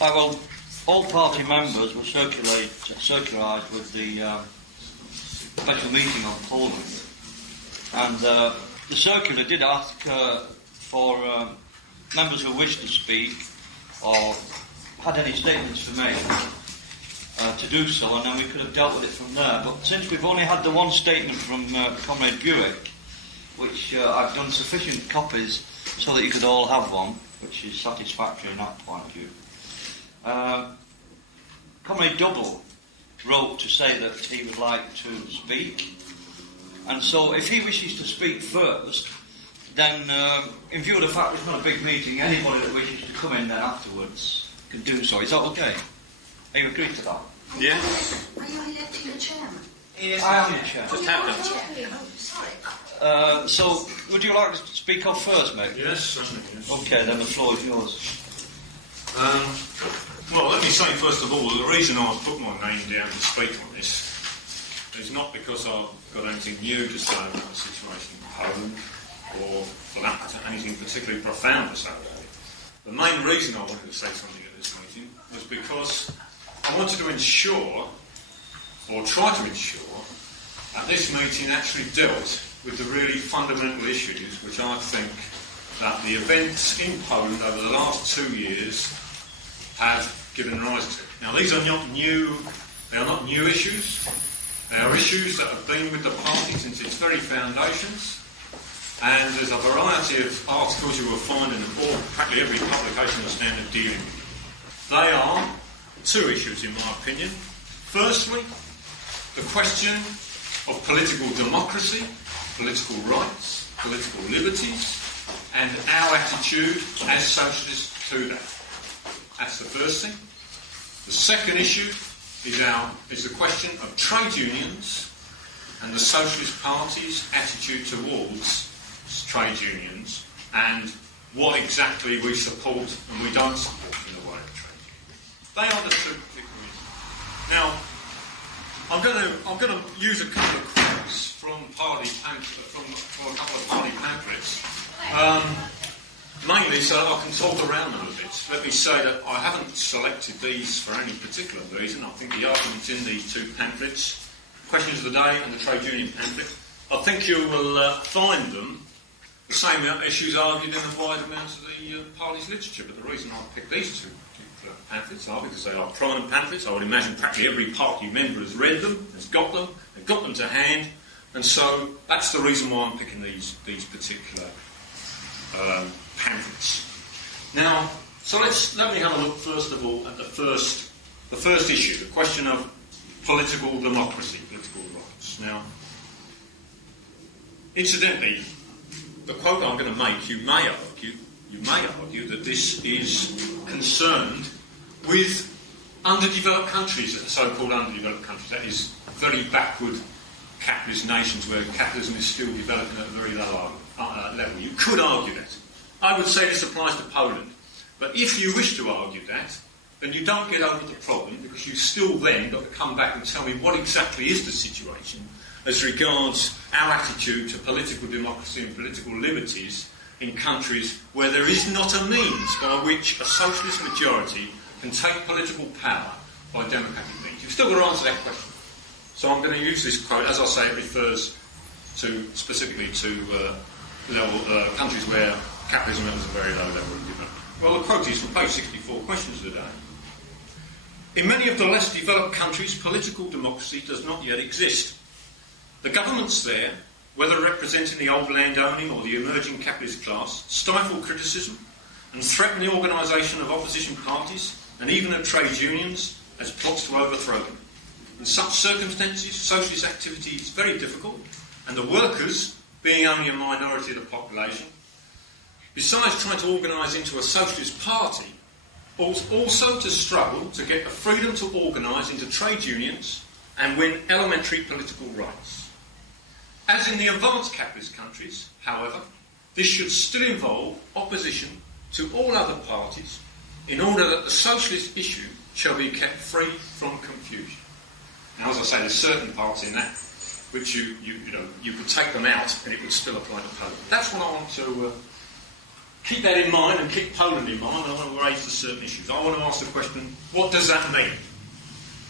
Well, all party members were circularised with the special meeting on Poland, and the circular did ask for members who wished to speak or had any statements to make to do so, and then we could have dealt with it from there. But since we've only had the one statement from Comrade Buick, which I've done sufficient copies so that you could all have one, which is satisfactory in that point of view. Comrade Double wrote to say that he would like to speak, and so if he wishes to speak first, then in view of the fact it's not a big meeting, anybody that wishes to come in then afterwards can do so. Is that okay? Are you agreed to that? Yeah. Are you electing the chairman? Yes, I am the chair. Just happened. Sorry. So, would you like to speak up first, mate? Yes, certainly. Yes. Okay, then the floor is yours. Well, let me say first of all, the reason I've put my name down to speak on this is not because I've got anything new to say about the situation in Poland, or for that matter, anything particularly profound to say about it. The main reason I wanted to say something at this meeting was because I wanted to ensure, or try to ensure, that this meeting actually dealt with the really fundamental issues which I think that the events in Poland over the last 2 years have given rise to. Now, these are not new. They are not new issues. They are issues that have been with the party since its very foundations. And there's a variety of articles you will find in practically every publication of Standard dealing with it. They are two issues, in my opinion. Firstly, the question of political democracy, political rights, political liberties, and our attitude as socialists to that. That's the first thing. The second issue is the question of trade unions and the Socialist Party's attitude towards trade unions and what exactly we support and we don't support in the way of trade unions. They are the two particular issues. Now, I'm going to use a couple of quotes from a couple of party pamphlets. Mainly so I can talk around them a bit. Let me say that I haven't selected these for any particular reason. I think the arguments in these two pamphlets, Questions of the Day and the Trade Union pamphlet, I think you will find them the same issues argued in a wide amount of the party's literature. But the reason I picked these two particular pamphlets are because they are prominent pamphlets. I would imagine practically every party member has read them, has got them, they've got them to hand, and so that's the reason why I'm picking these particular pamphlets. Now, so let me have a look first of all at the first issue, the question of political democracy, political rights. Now, incidentally, the quote I'm going to make, you may argue that this is concerned with underdeveloped countries, so-called underdeveloped countries, that is, very backward capitalist nations where capitalism is still developing at a very low level. You could argue that. I would say this applies to Poland. But if you wish to argue that, then you don't get over the problem, because you've still then got to come back and tell me what exactly is the situation as regards our attitude to political democracy and political liberties in countries where there is not a means by which a socialist majority can take political power by democratic means. You've still got to answer that question. So I'm going to use this quote, as I say, it refers specifically to countries where capitalism is a very low level of development. Well, the quote is from page 64, Questions of the Day. In many of the less developed countries, political democracy does not yet exist. The governments there, whether representing the old landowning or the emerging capitalist class, stifle criticism and threaten the organisation of opposition parties and even of trade unions as plots to overthrow them. In such circumstances, socialist activity is very difficult, and the workers, being only a minority of the population, besides trying to organise into a socialist party, also to struggle to get the freedom to organise into trade unions and win elementary political rights. As in the advanced capitalist countries, however, this should still involve opposition to all other parties in order that the socialist issue shall be kept free from confusion. Now, as I say, there's certain parts in that which you could take them out and it would still apply to Poland. That's what I want to keep that in mind and keep Poland in mind when I want to raise certain issues. I want to ask the question, what does that mean?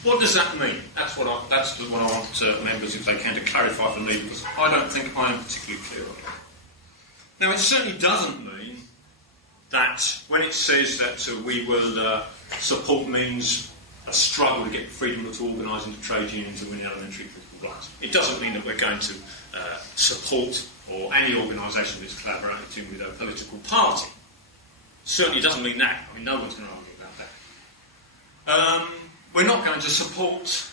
What does that mean? That's what I want members, if they can, to clarify for me, because I don't think I am particularly clear on it. Now, it certainly doesn't mean that when it says that we will support means a struggle to get freedom to organise into trade unions and win elementary political rights. It doesn't mean that we're going to support or any organisation that's collaborating with a political party. Certainly doesn't mean that. I mean, no one's going to argue about that. We're not going to support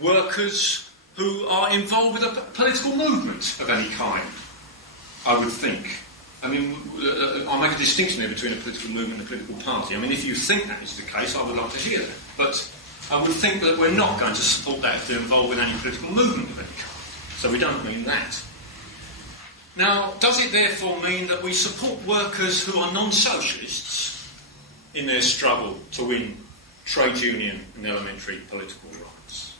workers who are involved with a political movement of any kind, I would think. I mean, I'll make a distinction there between a political movement and a political party. I mean, if you think that is the case, I would like to hear that. But I would think that we're not going to support that if they're involved with any political movement of any kind. So we don't mean that. Now, does it therefore mean that we support workers who are non-socialists in their struggle to win trade union and elementary political rights?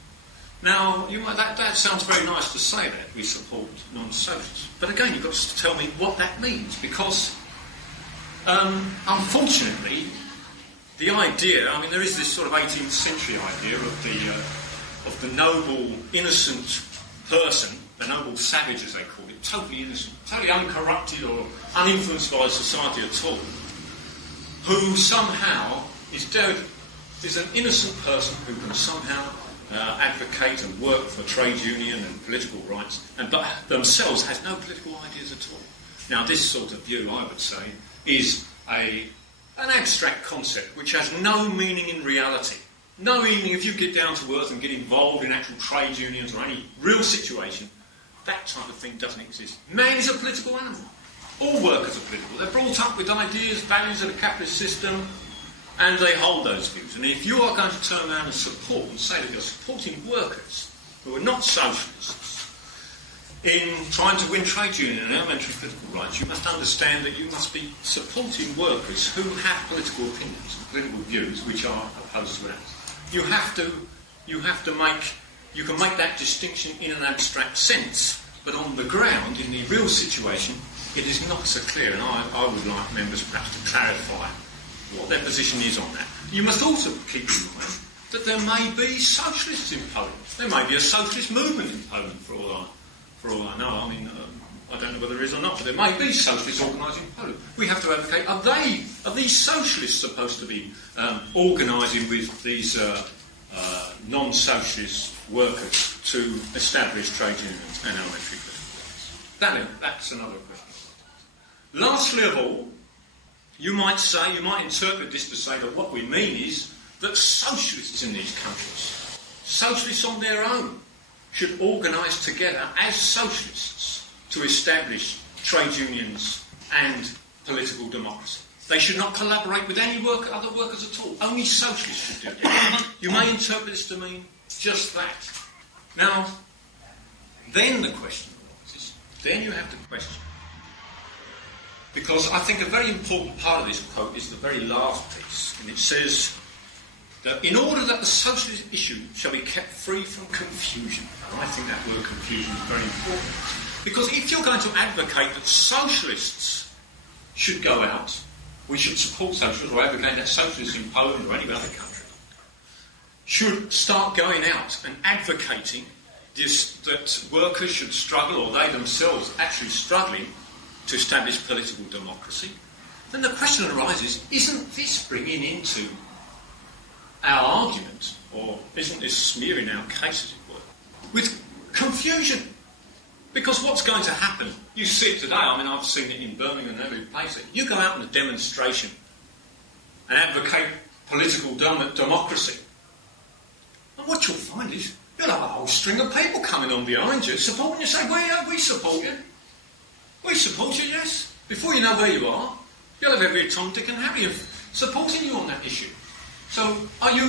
Now, that sounds very nice to say that we support non-socialists. But again, you've got to tell me what that means, because unfortunately, the idea, I mean, there is this sort of 18th century idea of the noble, innocent person, the noble savage, as they call it, totally innocent, totally uncorrupted or uninfluenced by society at all, who somehow is an innocent person who can somehow advocate and work for trade union and political rights, but themselves has no political ideas at all. Now, this sort of view, I would say, is an abstract concept which has no meaning in reality. No meaning if you get down to earth and get involved in actual trade unions or any real situation. That type of thing doesn't exist. Man is a political animal. All workers are political. They're brought up with ideas, values of the capitalist system, and they hold those views. And if you are going to turn around and support and say that you're supporting workers who are not socialists in trying to win trade union and elementary political rights, you must understand that you must be supporting workers who have political opinions and political views which are opposed to ours. You can make that distinction in an abstract sense, but on the ground, in the real situation, it is not so clear, and I would like members perhaps to clarify what their position is on that. You must also keep in mind that there may be socialists in Poland. There may be a socialist movement in Poland, for all I know. I mean, I don't know whether there is or not, but there may be socialists organising in Poland. We have to advocate, are these socialists supposed to be organising with these non-socialist workers to establish trade unions and elementary political rights? That's another question. Lastly of all, you might interpret this to say that what we mean is that socialists in these countries, socialists on their own, should organise together as socialists to establish trade unions and political democracy. They should not collaborate with any other workers at all. Only socialists should do that. You may interpret this to mean just that. Now, then the question arises, then you have to question. Because I think a very important part of this quote is the very last piece, and it says that in order that the socialist issue shall be kept free from confusion, and I think that word confusion is very important, because if you're going to advocate that socialists should go out, we should support socialists, or advocate that socialists in Poland or any other country should start going out and advocating that workers should struggle, or they themselves actually struggling to establish political democracy, then the question arises, isn't this bringing into our argument, or isn't this smearing our case, as it were, with confusion? Because what's going to happen, you see it today, I mean, I've seen it in Birmingham and every place, you go out in a demonstration and advocate political democracy, and what you'll find is you'll have a whole string of people coming on behind you, supporting you, saying, we support you. We support you, yes. Before you know where you are, you'll have every Tom, Dick and Harry supporting you on that issue. So are you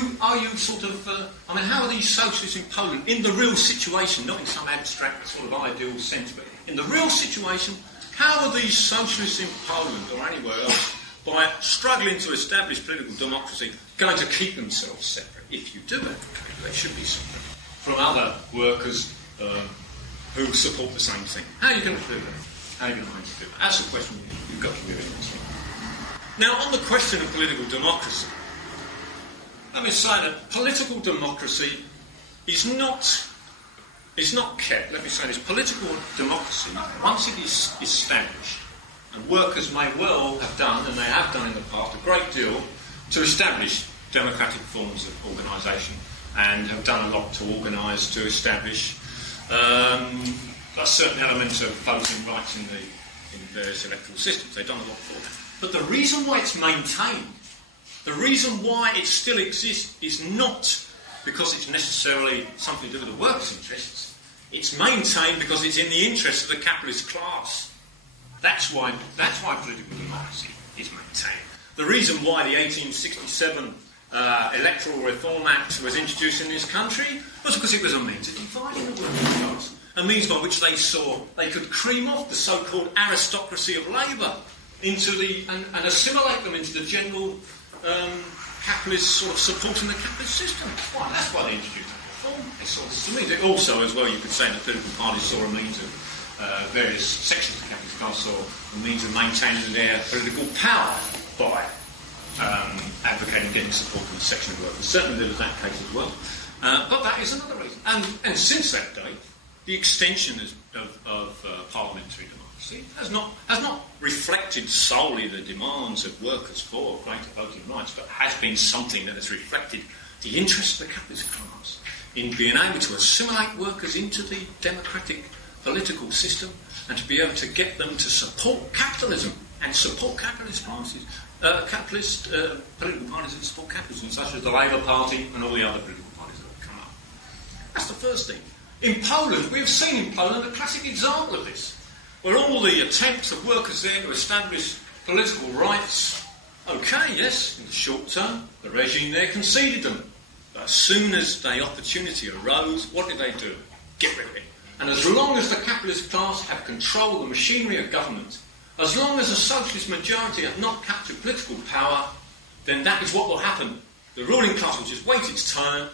sort of, how are these socialists in Poland, in the real situation, not in some abstract sort of ideal sense, but in the real situation, how are these socialists in Poland or anywhere else, by struggling to establish political democracy, going to keep themselves separate? If you do advocate, they should be separate from other workers who support the same thing. How are you going to do that? How are you going to do that? That's the question you've got to be answering. Now, on the question of political democracy, let me say that political democracy is not kept. Let me say this: political democracy, once it is established, and workers may well have done, and they have done in the past, a great deal to establish democratic forms of organisation, and have done a lot to organise, to establish a certain element of voting rights in various electoral systems. They've done a lot for that. But the reason why it's maintained, the reason why it still exists, is not because it's necessarily something to do with the workers' interests. It's maintained because it's in the interest of the capitalist class. That's why political democracy is maintained. The reason why the 1867 Electoral Reform Act was introduced in this country was because it was a means of dividing the working class, a means by which they saw they could cream off the so-called aristocracy of labour and assimilate them into the general capitalist sort of supporting the capitalist system. That's why they introduced that reform. They saw this as a means. Also, as well, you could say that political parties saw a means of various sections of the capitalist class saw a means of maintaining their political power by advocating getting support from the section of workers. Certainly there was that case as well. But that is another reason. And since that date, the extension of parliamentary democracy has not reflected solely the demands of workers for greater voting rights, but has been something that has reflected the interest of the capitalist class in being able to assimilate workers into the democratic political system and to be able to get them to support capitalism and support capitalist policies. Capitalist political parties that support capitalism, such as the Labour Party and all the other political parties that have come up. That's the first thing. In Poland, we have seen in Poland a classic example of this, where all the attempts of workers there to establish political rights, okay, yes, in the short term, the regime there conceded them. But as soon as the opportunity arose, what did they do? Get rid of it. And as long as the capitalist class have control of the machinery of government, as long as a socialist majority have not captured political power, then that is what will happen. The ruling class will just wait its time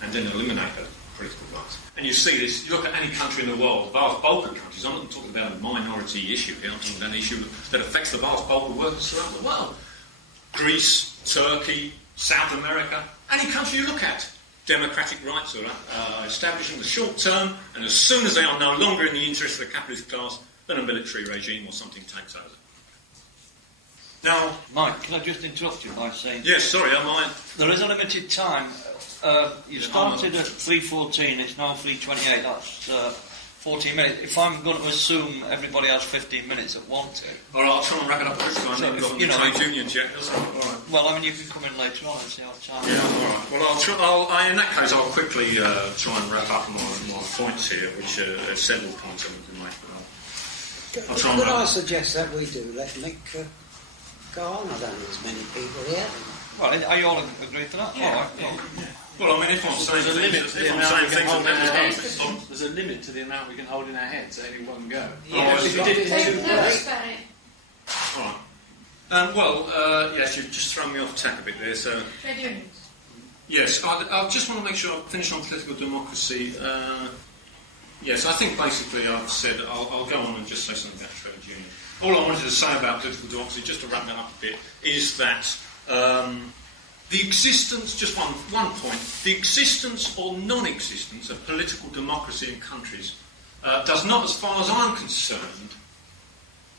and then eliminate the political rights. And you see this, you look at any country in the world, the vast bulk of countries, I'm not talking about a minority issue here, I'm talking about an issue that affects the vast bulk of workers throughout the world. Greece, Turkey, South America, any country you look at, democratic rights are established in the short term, and as soon as they are no longer in the interest of the capitalist class, then a military regime or something takes over. Now, Mike, can I just interrupt you by saying... Yes, sorry, I might... There is a limited time. You started at 3:14, it's now 3:28, that's 14 minutes. If I'm going to assume everybody has 15 minutes that want to... All right, I'll try and wrap it up this time. So You've got the trade unions yet. All right. Well, I mean, you can come in later on and see how time... Yeah, all right. Well, in that case, I'll quickly try and wrap up my points here, which are several points I want to make. Could I suggest that we do let Mick go on? I don't know as many people here. Well, are you all agree to that? Yeah. All right. Yeah. Well, I mean, if I'm saying there's a limit to the amount we can hold in our heads. that... There's a limit to the amount we can hold in our heads at any one go. Yeah, if you did it in 2 days... All right. Yes, you've just thrown me off tack a bit there, so... Trade unions. Yes, I just want to make sure I finish on political democracy. Yes, I think basically I've said, I'll go on and just say something about trade union. All I wanted to say about political democracy, just to wrap that up a bit, is that the existence, just one point, the existence or non-existence of political democracy in countries does not, as far as I'm concerned,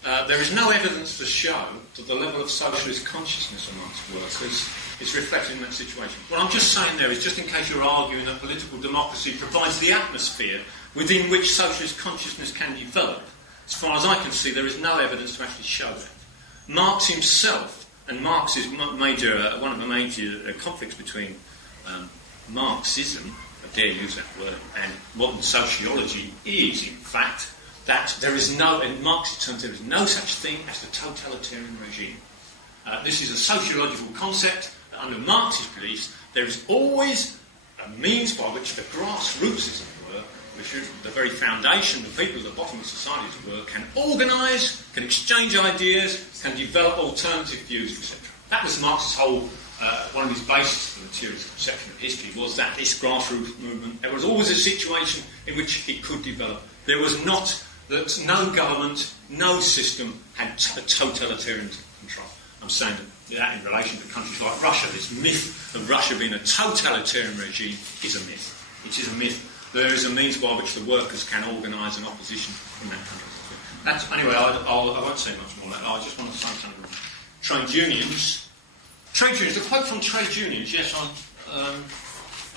there is no evidence to show that the level of socialist consciousness amongst workers is reflected in that situation. What I'm just saying there is, just in case you're arguing that political democracy provides the atmosphere within which socialist consciousness can develop, as far as I can see, there is no evidence to actually show that. Marx himself, and Marx is one of the major conflicts between Marxism, I dare use that word, and modern sociology is, in fact, that there is no, in Marxist terms, there is no such thing as the totalitarian regime. This is a sociological concept. Under Marxist beliefs, there is always a means by which the grassroots, as it were, which is the very foundation, the people at the bottom of society, as it were, can organise, can exchange ideas, can develop alternative views, etc. That was Marx's whole, one of his bases for the materialist conception of history, was that this grassroots movement, there was always a situation in which it could develop. There was not, that no government, no system had a totalitarian control. I'm saying that in relation to countries like Russia. This myth of Russia being a totalitarian regime is a myth. It is a myth. There is a means by which the workers can organise an opposition in that country. Anyway, I won't say much more. I just want to say something about trade unions. Trade unions, the quote from trade unions, yes,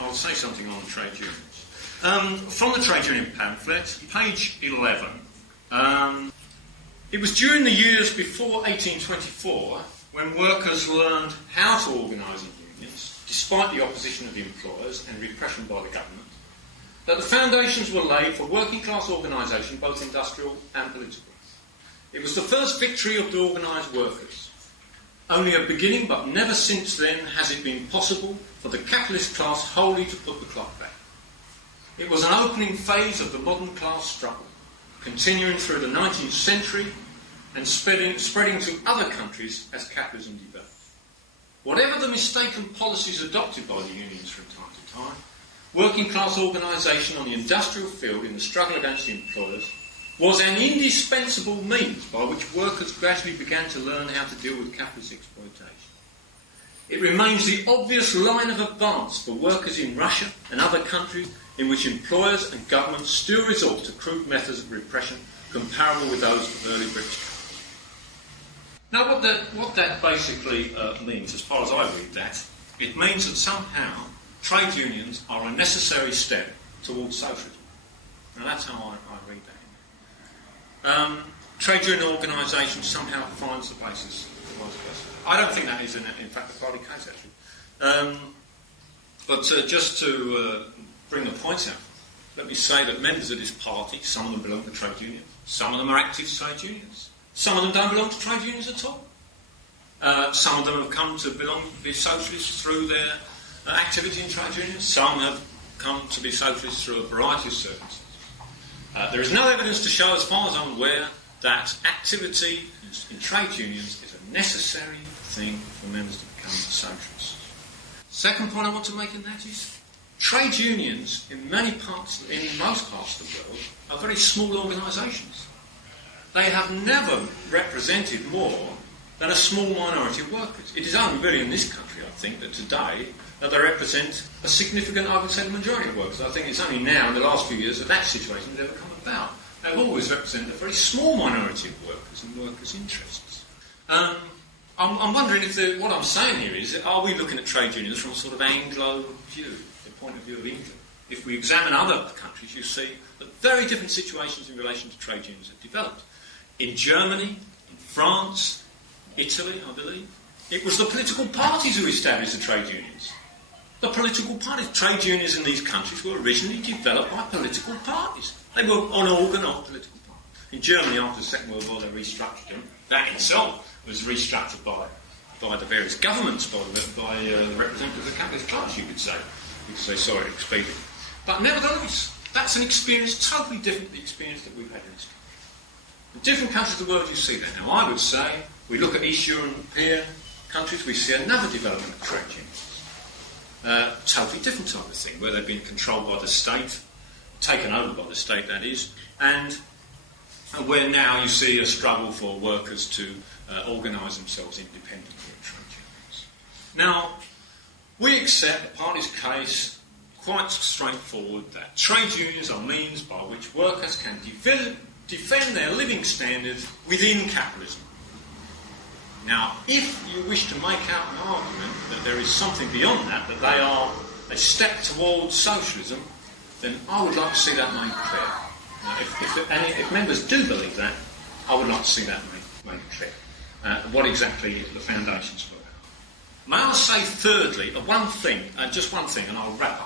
I'll say something on trade unions. From the trade union pamphlet, page 11, it was during the years before 1824 when workers learned how to organise in unions, despite the opposition of the employers and repression by the government, that the foundations were laid for working class organisation, both industrial and political. It was the first victory of the organised workers. Only a beginning, but never since then has it been possible for the capitalist class wholly to put the clock back. It was an opening phase of the modern class struggle, continuing through the 19th century and spreading to other countries as capitalism developed. Whatever the mistaken policies adopted by the unions from time to time, working class organisation on the industrial field in the struggle against the employers was an indispensable means by which workers gradually began to learn how to deal with capitalist exploitation. It remains the obvious line of advance for workers in Russia and other countries in which employers and governments still resort to crude methods of repression comparable with those of early British countries. Now, what that basically means, as far as I read that, it means that somehow trade unions are a necessary step towards socialism. Now, that's how I read that. Trade union organisation somehow finds the basis for most cases. I don't think that is, in fact, the party case, actually. But just to bring the points out, let me say that members of this party, some of them belong to trade unions, some of them are active trade unions, some of them don't belong to trade unions at all. Some of them have come to belong to be socialists through their activity in trade unions, some have come to be socialists through a variety of circumstances. There is no evidence to show, as far as I'm aware, that activity in trade unions is a necessary thing for members to become socialists. Second point I want to make in that is trade unions in most parts of the world are very small organisations. They have never represented more than a small minority of workers. It is only really in this country, I think, that today that they represent a significant, I would say, majority of workers. I think it's only now, in the last few years, that situation has ever come about. They've always represented a very small minority of workers and workers' interests. I'm wondering if what I'm saying here is, are we looking at trade unions from a sort of Anglo view, the point of view of England? If we examine other countries, you see that very different situations in relation to trade unions have developed. In Germany, in France, Italy, I believe, it was the political parties who established the trade unions. The political parties, trade unions in these countries were originally developed by political parties. They were an organ of political parties. In Germany, after the Second World War, they restructured them. That itself was restructured by the various governments, by the representatives of the capitalist class, you could say. You could say, sorry, expedient. But nevertheless, that's an experience totally different to the experience that we've had in this country. In different countries of the world, you see that. Now, I would say, we look at East European countries, we see another development of trade unions. Totally different type of thing, where they've been controlled by the state, taken over by the state, that is, and where now you see a struggle for workers to organise themselves independently in trade unions. Now, we accept the party's case quite straightforward that trade unions are means by which workers can defend their living standards within capitalism. Now, if you wish to make out an argument that there is something beyond that, that they are a step towards socialism, then I would like to see that made clear. Now, if members do believe that, I would like to see that made clear. What exactly the foundations were. May I say thirdly, just one thing, and I'll wrap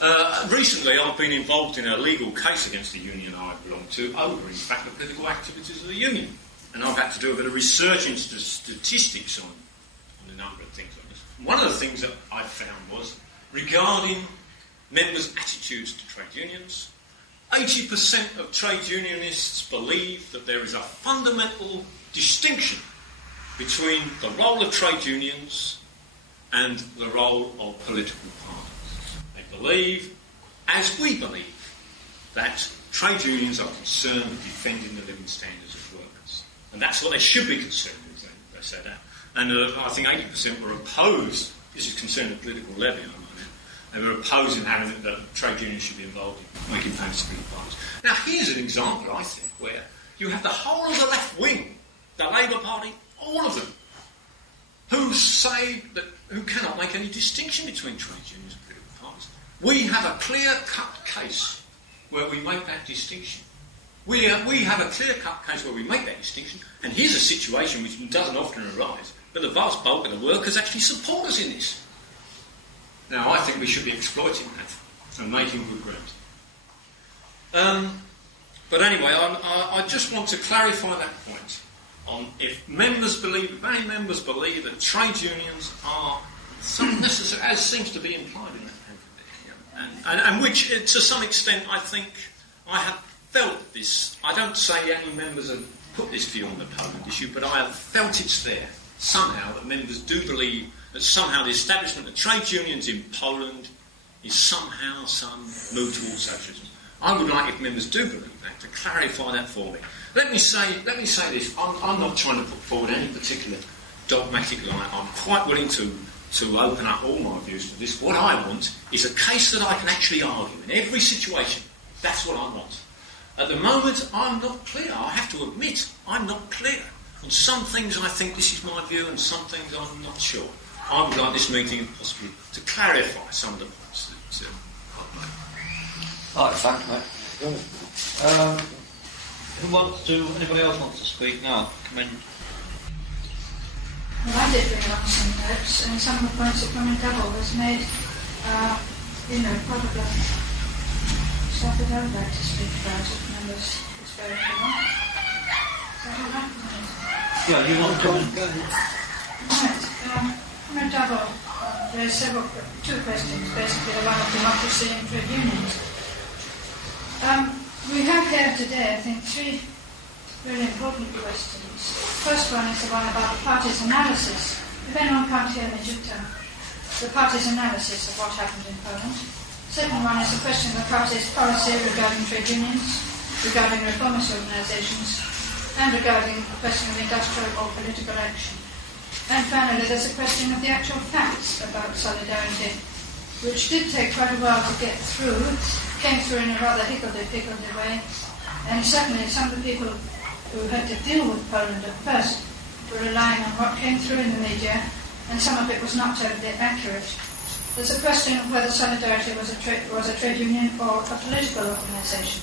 up. Recently, I've been involved in a legal case against the union I belong to over, in fact, the political activities of the union. And I've had to do a bit of research into statistics on a number of things like this. One of the things that I found was, regarding members' attitudes to trade unions, 80% of trade unionists believe that there is a fundamental distinction between the role of trade unions and the role of political parties. They believe, as we believe, that trade unions are concerned with defending the living standards of workers. And that's what they should be concerned with. they set out. And I think 80% were opposed. This is concerning the political levy, I know. They were opposing having that trade unions should be involved in making payments to political parties. Now, here's an example, I think, where you have the whole of the left wing, the Labour Party, all of them, who say that who cannot make any distinction between trade unions and political parties. We have a clear-cut case where we make that distinction. We have a clear-cut case where we make that distinction, and here's a situation which doesn't often arise, but the vast bulk of the workers actually support us in this. Now, I think we should be exploiting that and making good ground. But anyway, I just want to clarify that point. On if members believe that trade unions are some necessary, as seems to be implied in that pamphlet, and which, to some extent, I think I have felt this. I don't say any members have put this view on the Poland issue, but I have felt it's there somehow that members do believe that somehow the establishment of trade unions in Poland is somehow some move towards socialism. I would like, if members do believe that, to clarify that for me. Let me say this. I'm not trying to put forward any particular dogmatic line. I'm quite willing to open up all my views to this. What I want is a case that I can actually argue in every situation. That's what I want. At the moment, I'm not clear. I have to admit, I'm not clear. On some things I think this is my view, and some things I'm not sure. I would like this meeting possibly to clarify some of the points that I've made. Right, thank you. Anybody else wants to speak now? Come in. Well, I did bring along some notes, and some of the points that Coming Double was made, probably. So I would like to speak about it, members, it's very long. So I don't like it. Yeah, you want to come in? Right. Coming Double, there are two questions, basically the one of democracy and trade unions. We have here today, I think, three really important questions. First one is the one about the party's analysis. If anyone can't hear me, do tell me. The party's analysis of what happened in Poland. Second one is the question of the party's policy regarding trade unions, regarding reformist organisations, and regarding the question of industrial or political action. And finally, there's a question of the actual facts about solidarity, which did take quite a while to get through, came through in a rather higgledy-piggledy way, and certainly some of the people who had to deal with Poland at first were relying on what came through in the media, and some of it was not totally accurate. There's a question of whether Solidarity was a trade union or a political organisation,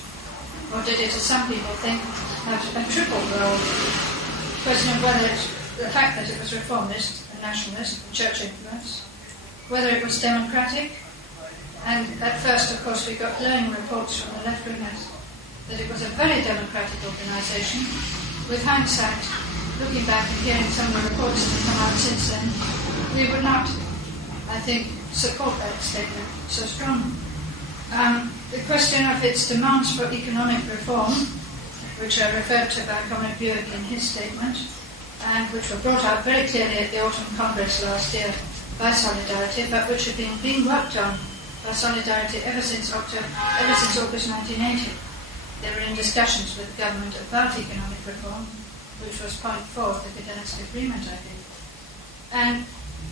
or did it, as some people think, have a triple role. The question of whether the fact that it was reformist and nationalist and church influence, whether it was democratic, and at first, of course, we got glowing reports from the left-wingers that it was a very democratic organisation. With hindsight, looking back and hearing some of the reports that have come out since then, we would not, I think, support that statement so strongly. The question of its demands for economic reform, which are referred to by Comrade Buick in his statement, and which were brought out very clearly at the Autumn Congress last year by Solidarity, but which have been being worked on by Solidarity ever since August 1980. They were in discussions with the government about economic reform, which was point 4 of the Gdansk Agreement, I think. And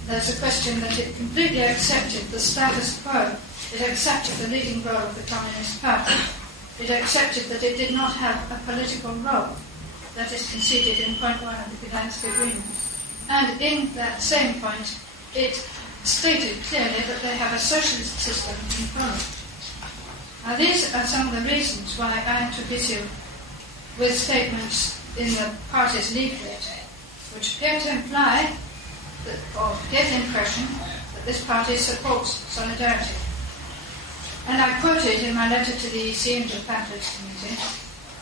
there's a question that it completely accepted the status quo. It accepted the leading role of the Communist Party. It accepted that it did not have a political role. That is conceded in point 1 of the Gdansk Agreement. And in that same point, it stated clearly that they have a socialist system in Poland. Now, these are some of the reasons why I introduce you with statements in the party's leaflet, which appear to imply that, or give the impression that this party supports Solidarity. And I quoted in my letter to the EC and the Pamphlets Committee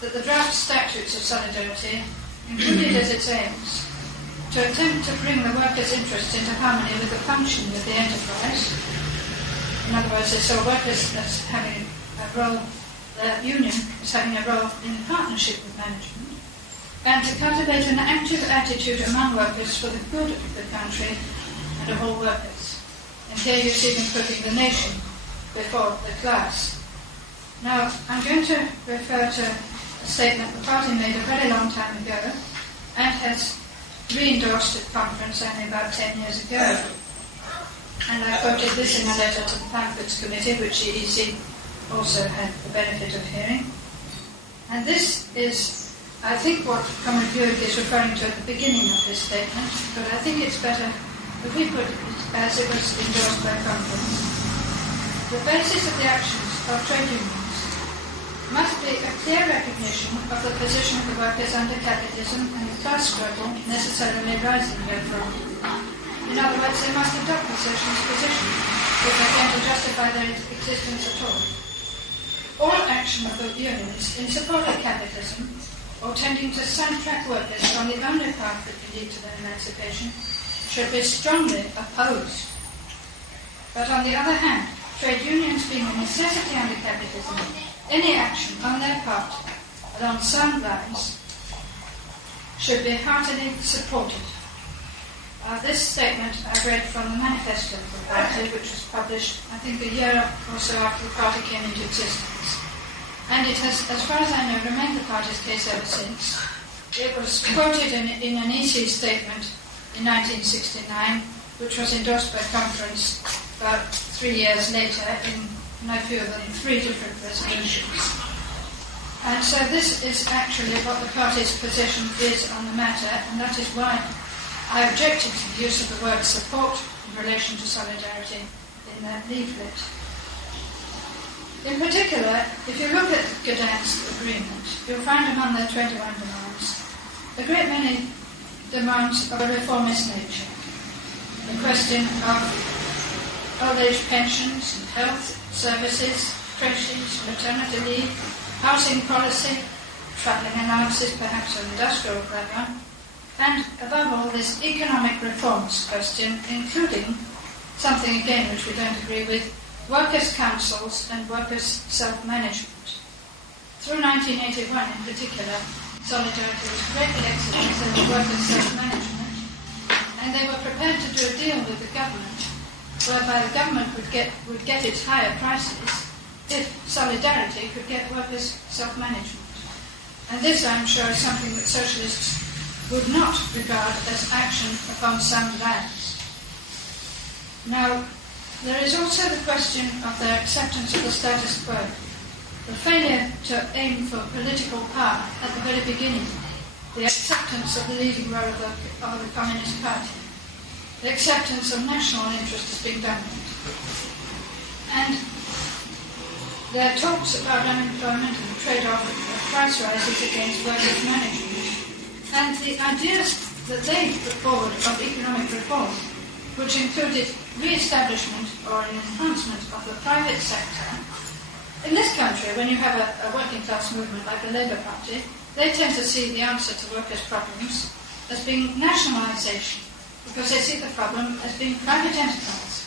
that the draft statutes of Solidarity included as its aims to attempt to bring the workers' interests into harmony with the function of the enterprise. In other words, they saw workers as having a role, the union as having a role in partnership with management, and to cultivate an active attitude among workers for the good of the country and of all workers. And here you see them putting the nation before the class. Now, I'm going to refer to a statement the party made a very long time ago and has re-endorsed at conference only about 10 years ago. And I quoted this in a letter to the Pamphlets Committee, which the EC also had the benefit of hearing. And this is, I think, what Comrade Buick is referring to at the beginning of his statement, but I think it's better if we put it as it was endorsed by conference. The basis of the actions of trade unions must be a clear recognition of the position of the workers under capitalism and the class struggle necessarily rising therefrom. In other words, they must adopt the socialist position if they can to justify their existence at all. All action of the unions in support of capitalism or tending to sidetrack workers on the only path that can lead to their emancipation should be strongly opposed. But on the other hand, trade unions being a necessity under capitalism, any action on their part along sound lines should be heartily supported. This statement I read from the manifesto of the party, which was published, I think, a year or so after the party came into existence. And it has, as far as I know, remained the party's case ever since. It was quoted in an EC statement in 1969, which was endorsed by conference about 3 years later in no fewer than 3 different resolutions. And so this is actually what the party's position is on the matter, and that is why I objected to the use of the word support in relation to solidarity in that leaflet. In particular, if you look at Gdansk agreement, you'll find among their 21 demands a great many demands of a reformist nature. The question of old age pensions and health services, creches, maternity leave, housing policy, travelling allowances, perhaps an industrial programme, and above all this economic reforms question, including something again which we don't agree with, workers' councils and workers' self-management. Through 1981 in particular, Solidarity was greatly exercised over workers' self-management, and they were prepared to do a deal with the government whereby the government would get its higher prices if Solidarity could get workers' self-management. And this, I'm sure, is something that socialists would not regard as action upon sound lands. Now, there is also the question of their acceptance of the status quo, the failure to aim for political power at the very beginning, the acceptance of the leading role of the Communist Party, the acceptance of national interest as being dominant. And there are talks about unemployment and the trade-off of price rises against workers' management. And the ideas that they put forward of economic reform, which included re-establishment or an enhancement of the private sector. In this country, when you have a working class movement like the Labour Party, they tend to see the answer to workers' problems as being nationalisation, because they see the problem as being private enterprise.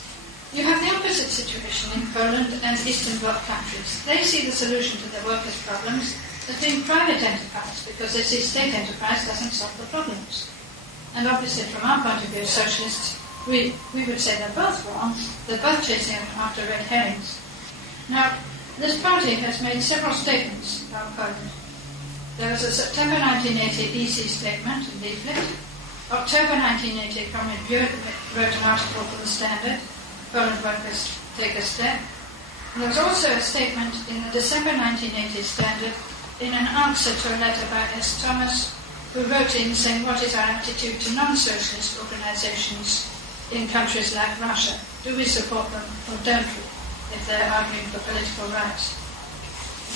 You have the opposite situation in Poland and Eastern Bloc countries. They see the solution to their workers' problems as being private enterprise, because they see state enterprise doesn't solve the problems. And obviously, from our point of view, socialists, we would say they're both wrong. They're both chasing after red herrings. Now, this party has made several statements about Poland. There was a September 1980 EC statement, a leaflet. October 1980, Comrade Buick wrote an article for the Standard, Poland Workers Take a Step. And there was also a statement in the December 1980 Standard in an answer to a letter by S. Thomas, who wrote in saying, what is our attitude to non-socialist organizations in countries like Russia? Do we support them or don't we, if they're arguing for political rights?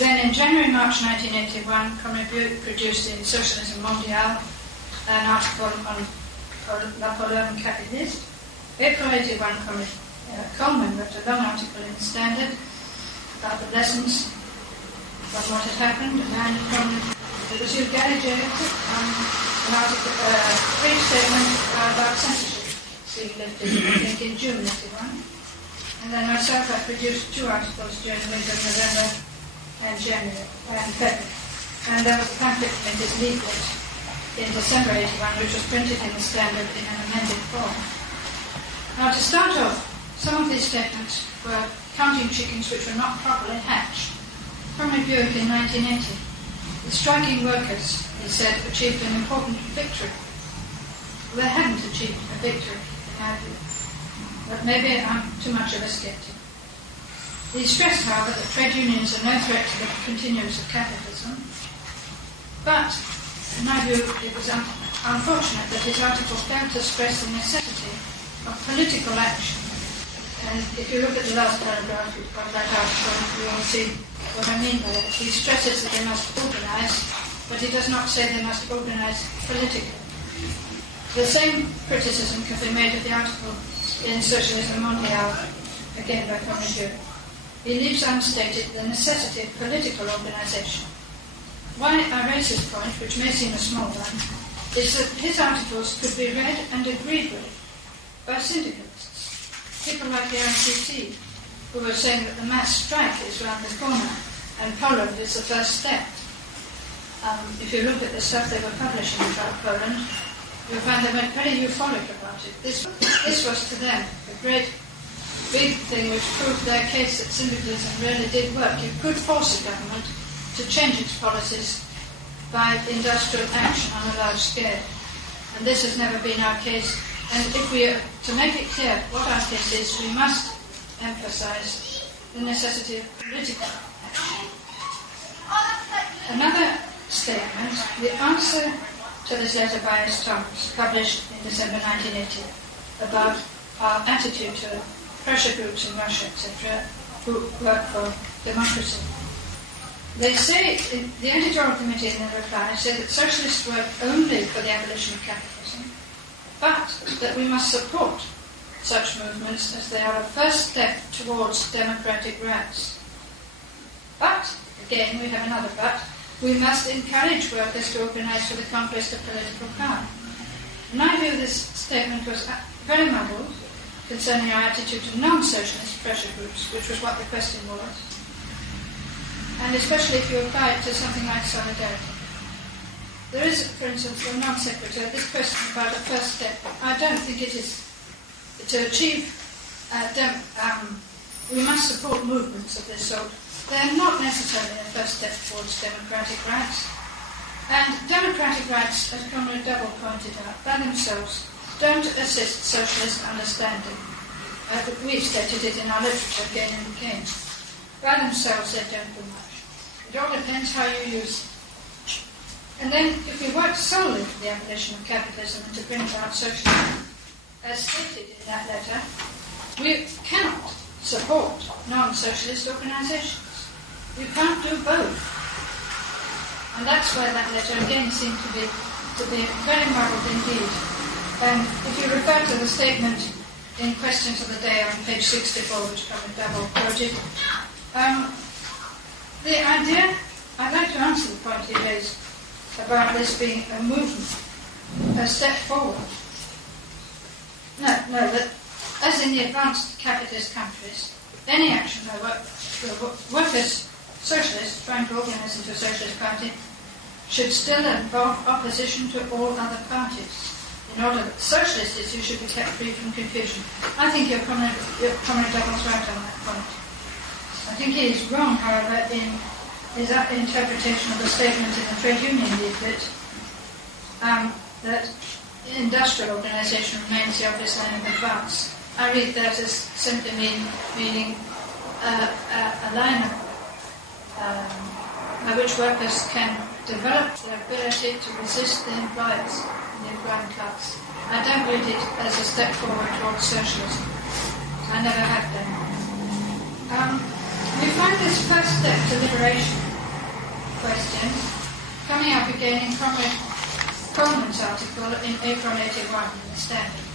Then in January-March 1981, Comrade Buick produced in Socialisme Mondial an article on La Pologne capitaliste. April 81, Comrade Coleman wrote a long article in the Standard about the lessons of what had happened, and it was Hugh Gallagher an article, a brief statement about censorship being lifted, I think, in June 81. And then myself, I produced 2 articles during the winter of November and January and February. And there was a pamphlet committee's leaflet in December 81, which was printed in the Standard in an amended form. Now, to start off, some of these statements were counting chickens which were not properly hatched. Comrade Buick in 1980, the striking workers, he said, achieved an important victory. they hadn't achieved a victory, in my view. But maybe I'm too much of a sceptic. He stressed, however, that trade unions are no threat to the continuance of capitalism, but, in my view, it was unfortunate that his article failed to stress the necessity of political action. And if you look at the last paragraph of that article, you will see what I mean by that. He stresses that they must organise, but he does not say they must organise politically. The same criticism can be made of the article in Socialism Mondial, again by Comrade. He leaves unstated the necessity of political organisation. Why I raise this point, which may seem a small one, is that his articles could be read and agreed with by syndicalists. People like the ICT, who were saying that the mass strike is round the corner and Poland is the first step. If you look at the stuff they were publishing about Poland, you'll find they went very euphoric about it. This was to them a great big thing which proved their case that syndicalism really did work. You could force a government to change its policies by industrial action on a large scale. And this has never been our case. And if we are to make it clear what our case is, we must emphasise the necessity of political action. Another statement, the answer to this letter by S. Thomas, published in December 1980, about our attitude to pressure groups in Russia, etc., who work for democracy. They say, the editorial committee in their reply said that socialists work only for the abolition of capitalism, but that we must support such movements as they are a first step towards democratic rights. But, again, we have another but, we must encourage workers to organise for the conquest of political power. In my view, this statement was very muddled concerning our attitude to non-socialist pressure groups, which was what the question was, and especially if you apply it to something like solidarity. There is, for instance, for a non-secretary, this question about a first step. I don't think it is to achieve, we must support movements of this sort. They are not necessarily a first step towards democratic rights. And democratic rights, as Comrade Double pointed out, by themselves don't assist socialist understanding. We've stated it in our literature again and again. By themselves, they don't do much. It all depends how you use them. And then, if we work solely for the abolition of capitalism and to bring about socialism, as stated in that letter, we cannot support non-socialist organisations. You can't do both. And that's where that letter again seemed to be very muddled indeed. And if you refer to the statement in Questions of the Day on page 64, which Comrade Double quoted, the idea, I'd like to answer the point he raised about this being a movement, a step forward. No, that as in the advanced capitalist countries, any action by workers, socialists trying to organise into a socialist party should still involve opposition to all other parties, in order that socialist issues should be kept free from confusion. I think your Comrade Douglas right on that point. I think he is wrong, however, in his interpretation of the statement in the trade union leaflet that industrial organisation remains the obvious line of advance. I read that as simply meaning a line by which workers can develop their ability to resist the employers in the employing class. I don't read it as a step forward towards socialism. I never have done. We find this first step to liberation question coming up again in Comrade Coleman's article in April 81 in the Standard.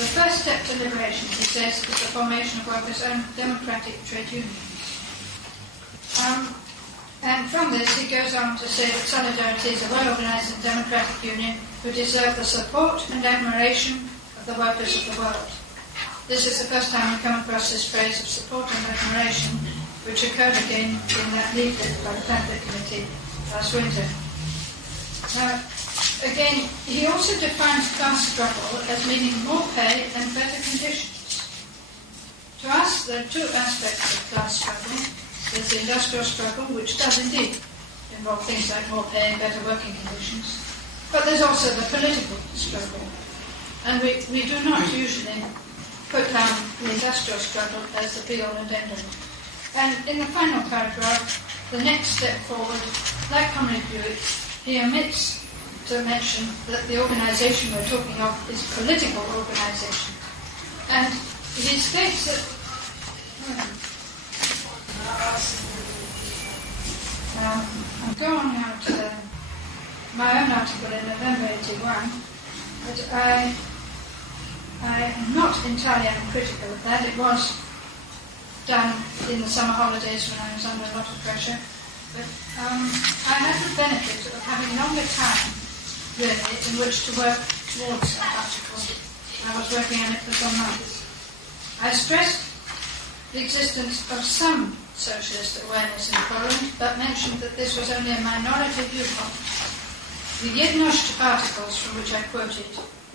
The first step to liberation, he says, is the formation of workers' own democratic trade unions. And from this he goes on to say that Solidarity is a well-organised and democratic union who deserve the support and admiration of the workers of the world. This is the first time we come across this phrase of support and admiration, which occurred again in that leaflet by the Pamphlet Committee last winter. Now, again, he also defines class struggle as meaning more pay and better conditions. To us, there are two aspects of class struggle. There's the industrial struggle, which does indeed involve things like more pay and better working conditions. But there's also the political struggle. And we do not usually put down the industrial struggle as the be-all and end-all. And in the final paragraph, the next step forward, like Comrade Buick, he omits to mention that the organisation we're talking of is political organisation. And he states that I'll go on now to my own article in November 81, but I am not entirely uncritical of that. It was done in the summer holidays when I was under a lot of pressure, but I had the benefit of having longer time, really, in which to work towards that article. I was working on it for some months. I stressed the existence of some socialist awareness in Poland, but mentioned that this was only a minority viewpoint. The Jedność articles from which I quoted,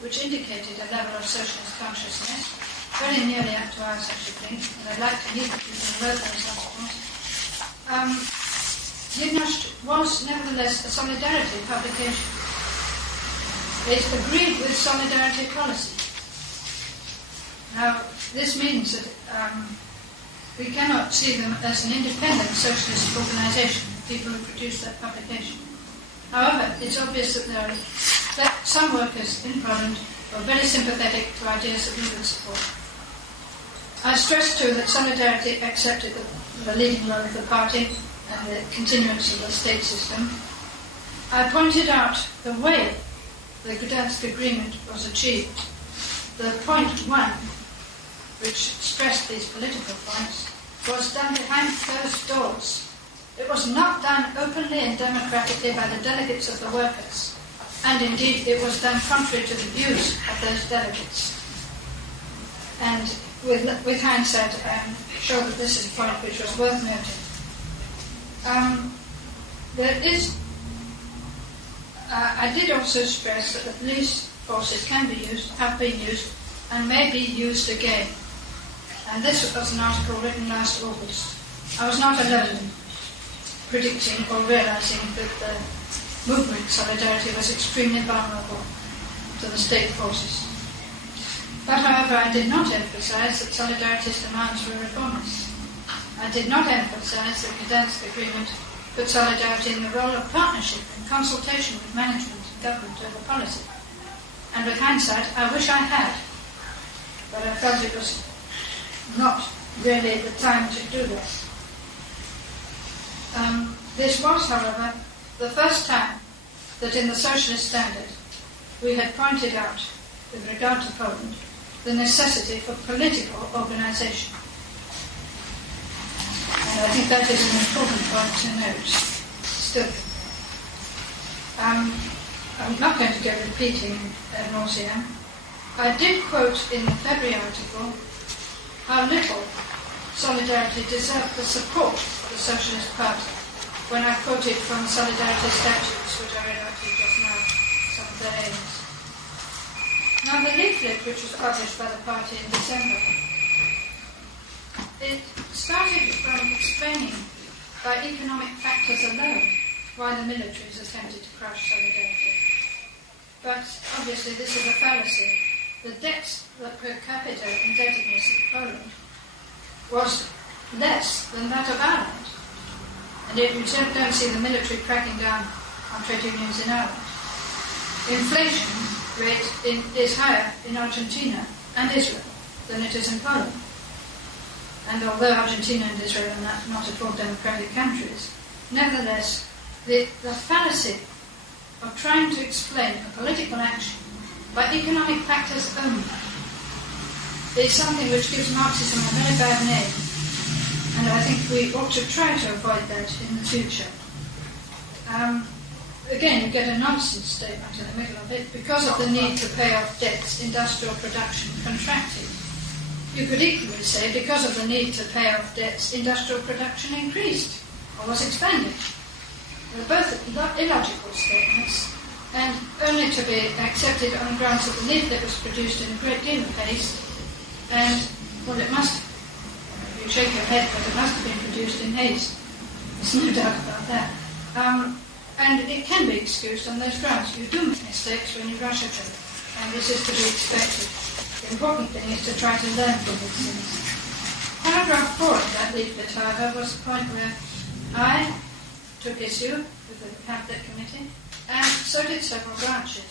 which indicated a level of socialist consciousness, very nearly up to ours, I should think, and I'd like to hear people who wrote those articles. Jedność was nevertheless a solidarity publication. It agreed with solidarity policy. Now, this means that we cannot see them as an independent socialist organisation, people who produced that publication. However, it's obvious that some workers in Poland were very sympathetic to ideas that we would support. I stressed too that Solidarity accepted the leading role of the party and the continuance of the state system. I pointed out the way the Gdansk Agreement was achieved. The point 1, which stressed these political points, was done behind closed doors. It was not done openly and democratically by the delegates of the workers, and indeed it was done contrary to the views of those delegates. And with hindsight, I am sure that this is a point which was worth noting. I did also stress that the police forces can be used, have been used, and may be used again. And this was an article written last August. I was not alone in predicting or realising that the movement Solidarity was extremely vulnerable to the state forces. But however, I did not emphasise that Solidarity's demands were reformist. I did not emphasise that the Gdansk Agreement put Solidarity in the role of partnership and consultation with management and government over policy. And with hindsight, I wish I had, but I felt it was not really the time to do this. This was, however, the first time that in the Socialist Standard we had pointed out, with regard to Poland, the necessity for political organisation. And I think that is an important point to note. Still, I'm not going to go repeating ad nauseam. I did quote in the February article how little Solidarity deserved the support of the Socialist Party when I quoted from the Solidarity statutes, which I read out to you just now, some of their aims. Now, the leaflet which was published by the party in December, it started from explaining by economic factors alone why the military has attempted to crush Solidarity. But obviously this is a fallacy. The debt, the per capita indebtedness of Poland was less than that of Ireland. And yet we don't see the military cracking down on trade unions in Ireland. Inflation rate is higher in Argentina and Israel than it is in Poland. And although Argentina and Israel are not at all democratic countries, nevertheless, the fallacy of trying to explain a political action by economic factors only is something which gives Marxism a very bad name. And I think we ought to try to avoid that in the future. Again, you get a nonsense statement in the middle of it. Because of the need to pay off debts, industrial production contracted. You could equally say, because of the need to pay off debts, industrial production increased or was expanded. They're both illogical statements, and only to be accepted on grounds that the leaflet was produced in a great deal of haste, and, well, it must, you shake your head, but it must have been produced in haste. There's no doubt about that. And it can be excused on those grounds. You do make mistakes when you rush a trip, and this is to be expected. The important thing is to try to learn from these things. Paragraph 4 of that leaflet, however, was the point where I took issue with the pamphlet committee, and so did several branches.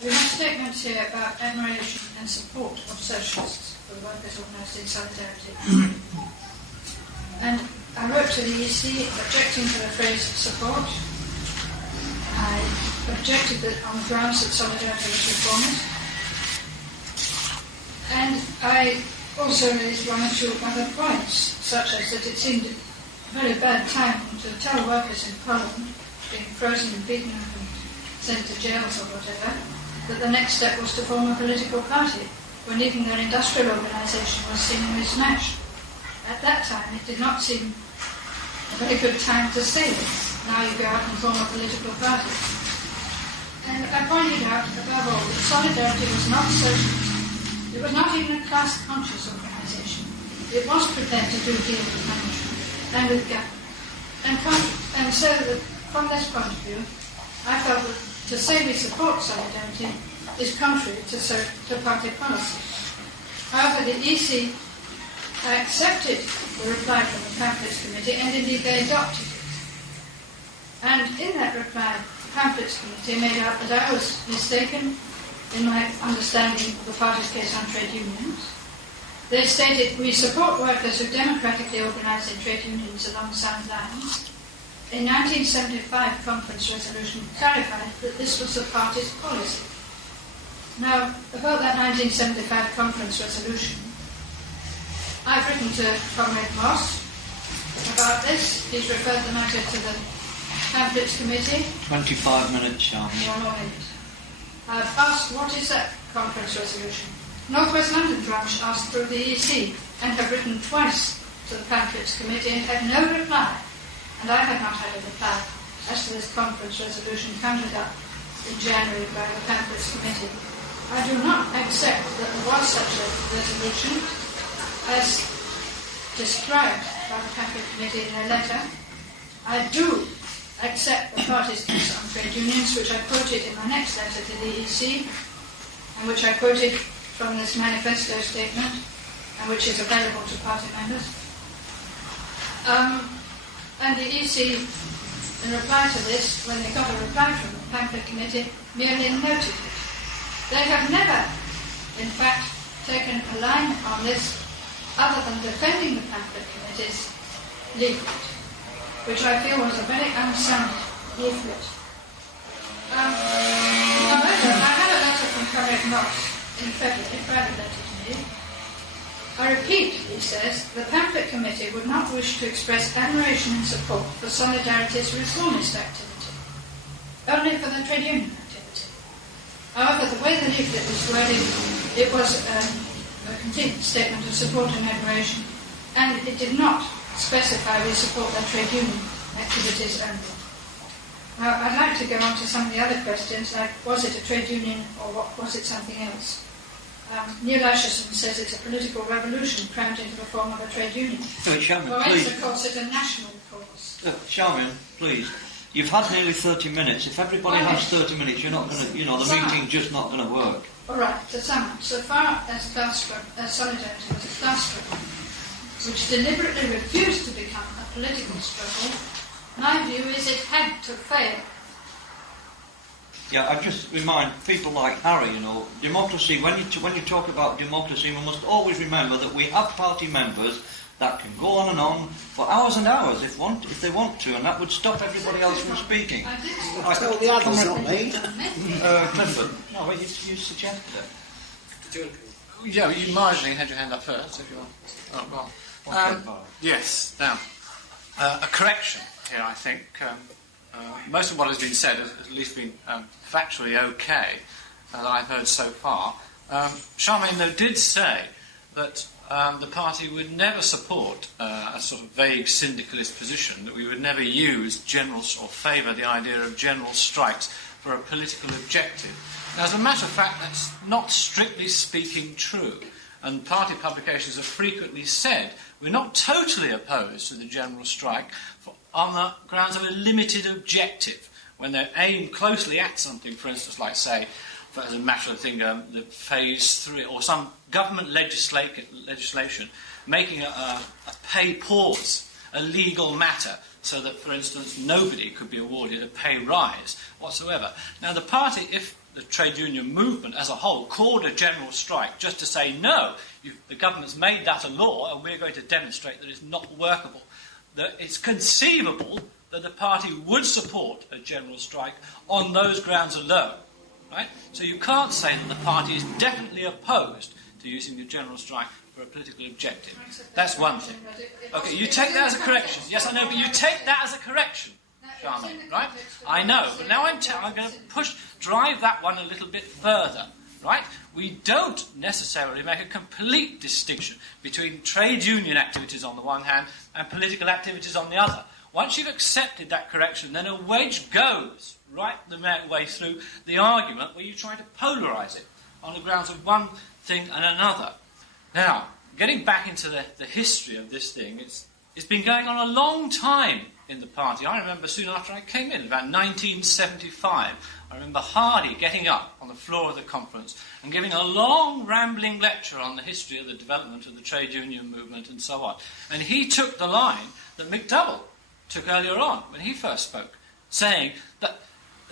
We have statements here about admiration and support of socialists for the workers organised in solidarity. And I wrote to the EC objecting to the phrase support. I objected that on the grounds that solidarity was reformist. And I also raised one or two other points, such as that it seemed a very bad time to tell workers in Poland, being frozen and beaten up and sent to jails or whatever, that the next step was to form a political party, when even their industrial organisation was seemingly smashed. At that time, it did not seem a very good time to say this. Now you go out and form a political party. And I pointed out, above all, that Solidarity was not socialist. It was not even a class-conscious organisation. It was prepared to do deal with management and with government. And so that from this point of view, I felt that to say we support Solidarity is contrary to party policy. However, the EC accepted the reply from the Pamphlets Committee, and indeed they adopted it. And in that reply, the Pamphlets Committee made out that I was mistaken in my understanding of the party's case on trade unions. They stated, we support workers who democratically organise in trade unions along sound lines. A 1975 conference resolution clarified that this was the party's policy. Now, about that 1975 conference resolution, I've written to Comrade Moss about this. He's referred the matter to the Pamphlets Committee. 25 minutes, Charlie. 1 more minute. I've asked, what is that conference resolution? North West London branch asked through the EC and have written twice to the Pamphlets Committee and had no reply. And I have not had a reply as to this conference resolution counted up in January by the Pamphlets Committee. I do not accept that there was such a resolution as described by the Pamphlet Committee in their letter. I do accept the party's case on trade unions, which I quoted in my next letter to the EC, and which I quoted from this manifesto statement, and which is available to party members. And the EC, in reply to this, when they got a reply from the Pamphlet Committee, merely noted it. They have never, in fact, taken a line on this other than defending the Pamphlet Committee's leaflet, which I feel was a very unsound leaflet. However, I had a letter from Comrade Moss in February, a private letter to me. I repeat, he says, the Pamphlet Committee would not wish to express admiration and support for Solidarity's reformist activity, only for the trade union activity. However, the way the leaflet was worded, it was a complete statement of support and admiration, and it did not specify we support the trade union activities only. Now, I'd like to go on to some of the other questions, like was it a trade union or was it something else? Neil Asherson says it's a political revolution crammed into the form of a trade union. Shaman, please. Of course, it's a national cause. Shaman, please. You've had nearly 30 minutes. If everybody has 30 minutes, you're not going to, the meeting's just not going to work. All right, to sum up, so far as Solidarity was a class struggle, which deliberately refused to become a political struggle, my view is it had to fail. Yeah, I just remind people like Harry, democracy, when you talk about democracy, we must always remember that we have party members that can go on and on for hours and hours if they want to, and that would stop everybody else from speaking. I told the others, not me. Clifford. No, well, you suggested it. Yeah, you marginally had your hand up first, if you want. Oh, well. Yes, now, a correction here, I think. Most of what has been said has at least been factually okay, that I've heard so far. Charmaine, though, did say that the party would never support a sort of vague syndicalist position, that we would never use or favour the idea of general strikes for a political objective. Now, as a matter of fact, that's not strictly speaking true. And party publications have frequently said we're not totally opposed to the general strike on the grounds of a limited objective, when they're aimed closely at something, for instance, like, say, as a matter of thing, the Phase 3, or some government legislation making a pay pause a legal matter, so that, for instance, nobody could be awarded a pay rise whatsoever. Now, the party, if the trade union movement as a whole called a general strike just to say, no, the government's made that a law and we're going to demonstrate that it's not workable, that it's conceivable that the party would support a general strike on those grounds alone. Right? So you can't say that the party is definitely opposed to using the general strike for a political objective. That's one thing. Okay, you take that as a correction. Yes, I know, but you take that as a correction, Charmaine, right? I know, but now I'm going to drive that one a little bit further, right? We don't necessarily make a complete distinction between trade union activities on the one hand and political activities on the other. Once you've accepted that correction, then a wedge goes right the way through the argument where you try to polarise it on the grounds of one thing and another. Now, getting back into the history of this thing, it's been going on a long time in the party. I remember soon after I came in, about 1975, I remember Hardy getting up on the floor of the conference and giving a long, rambling lecture on the history of the development of the trade union movement and so on. And he took the line that McDowell took earlier on when he first spoke, saying that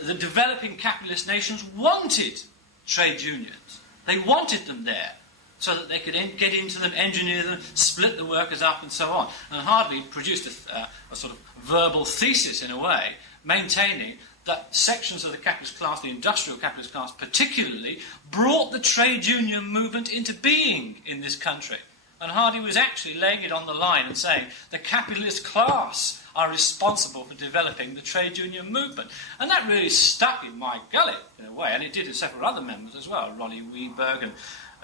the developing capitalist nations wanted trade unions. They wanted them there so that they could get into them, engineer them, split the workers up and so on. And Hardy produced a sort of verbal thesis in a way, maintaining that sections of the capitalist class, the industrial capitalist class particularly, brought the trade union movement into being in this country. And Hardy was actually laying it on the line and saying the capitalist class are responsible for developing the trade union movement. And that really stuck in my gullet, in a way, and it did in several other members as well, Ronnie Weinberg and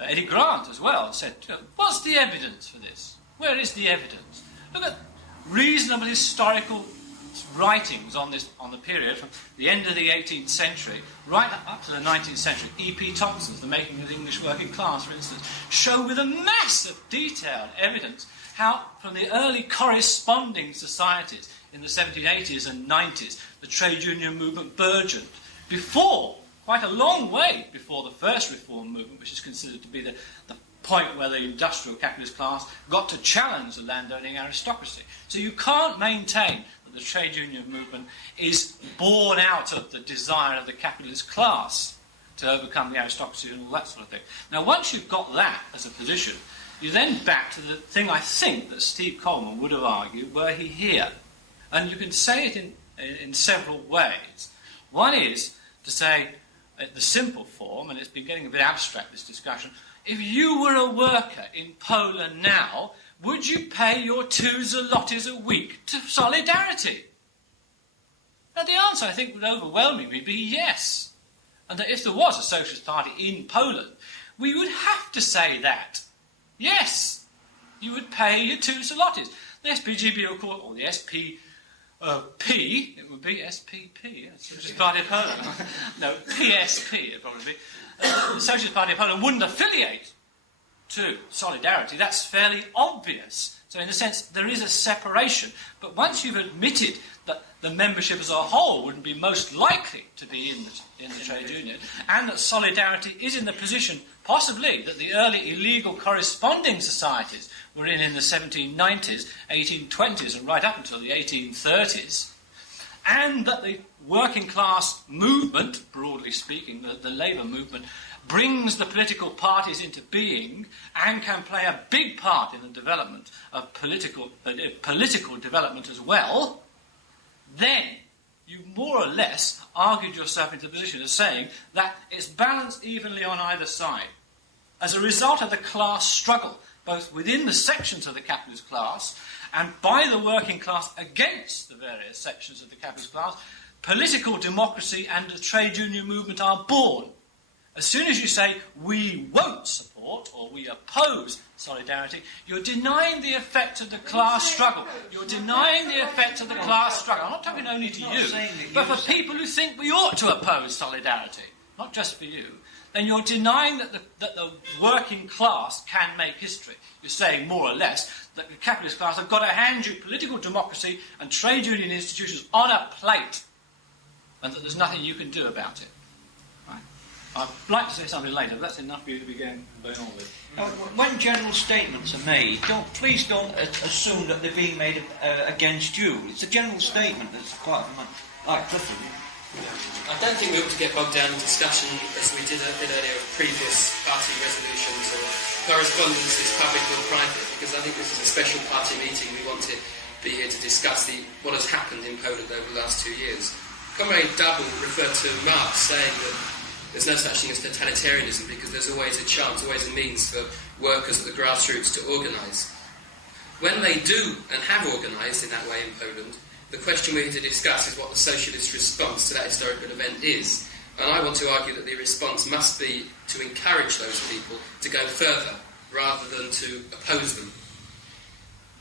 Eddie Grant as well, said, what's the evidence for this? Where is the evidence? Look at reasonable historical writings on the period from the end of the 18th century right up to the 19th century. E.P. Thompson's The Making of the English Working Class, for instance, show with a mass of detailed evidence how from the early corresponding societies in the 1780s and 90s the trade union movement burgeoned before, quite a long way before the first reform movement, which is considered to be the point where the industrial capitalist class got to challenge the landowning aristocracy. So you can't maintain that the trade union movement is born out of the desire of the capitalist class to overcome the aristocracy and all that sort of thing. Now, once you've got that as a position, you then back to the thing I think that Steve Coleman would have argued were he here. And you can say it in several ways. One is to say, the simple form, and it's been getting a bit abstract, this discussion, if you were a worker in Poland now, would you pay your 2 zlotys a week to Solidarity? Now, the answer, I think, would overwhelmingly be yes. And that if there was a Socialist Party in Poland, we would have to say that. Yes, you would pay your 2 zlotys. The SPGB will call it, or the SPP, it would be SPP, Socialist Party of Poland. No, PSP, it'd probably be. The Socialist Party of Poland wouldn't affiliate to Solidarity. That's fairly obvious. So in a sense, there is a separation. But once you've admitted that the membership as a whole wouldn't be most likely to be in the trade union, and that Solidarity is in the position, possibly, that the early illegal corresponding societies were in the 1790s, 1820s, and right up until the 1830s, and that the working class movement, broadly speaking, the labour movement, brings the political parties into being and can play a big part in the development of political development as well, then you more or less argued yourself into the position of saying that it's balanced evenly on either side. As a result of the class struggle, both within the sections of the capitalist class and by the working class against the various sections of the capitalist class, political democracy and the trade union movement are born. As soon as you say, we won't support or we oppose Solidarity, you're denying the effect of the class struggle. You're denying the effect of the class struggle. I'm not talking only to you, but for people who think we ought to oppose Solidarity, not just for you. then you're denying that the working class can make history. You're saying, more or less, that the capitalist class have got to hand you political democracy and trade union institutions on a plate, and that there's nothing you can do about it. Right? I'd like to say something later, but that's enough for you to be going on with. When general statements are made, please don't assume that they're being made against you. It's a general statement that's quite like Clifford. I don't think we ought to get bogged down in discussion, as we did a bit earlier, of previous party resolutions or correspondences, public or private, because I think this is a special party meeting. We want to be here to discuss what has happened in Poland over the last 2 years. Comrade Double referred to Marx saying that there's no such thing as totalitarianism because there's always a chance, always a means for workers at the grassroots to organise. When they do and have organised in that way in Poland, the question we're here to discuss is what the socialist response to that historical event is. And I want to argue that the response must be to encourage those people to go further rather than to oppose them.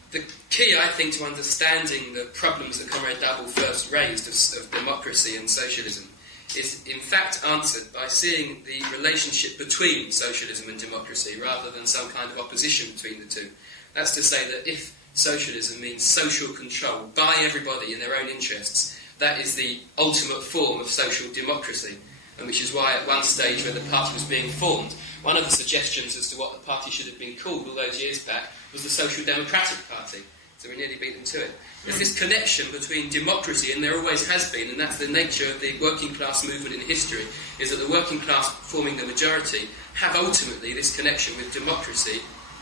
The key, I think, to understanding the problems that Comrade Double first raised of democracy and socialism is in fact answered by seeing the relationship between socialism and democracy rather than some kind of opposition between the two. That's to say that if socialism means social control by everybody in their own interests, that is the ultimate form of social democracy, and which is why at one stage when the party was being formed, one of the suggestions as to what the party should have been called all those years back was the Social Democratic Party. So we nearly beat them to it. There's this connection between democracy, and there always has been, and that's the nature of the working class movement in history, is that the working class forming the majority have ultimately this connection with democracy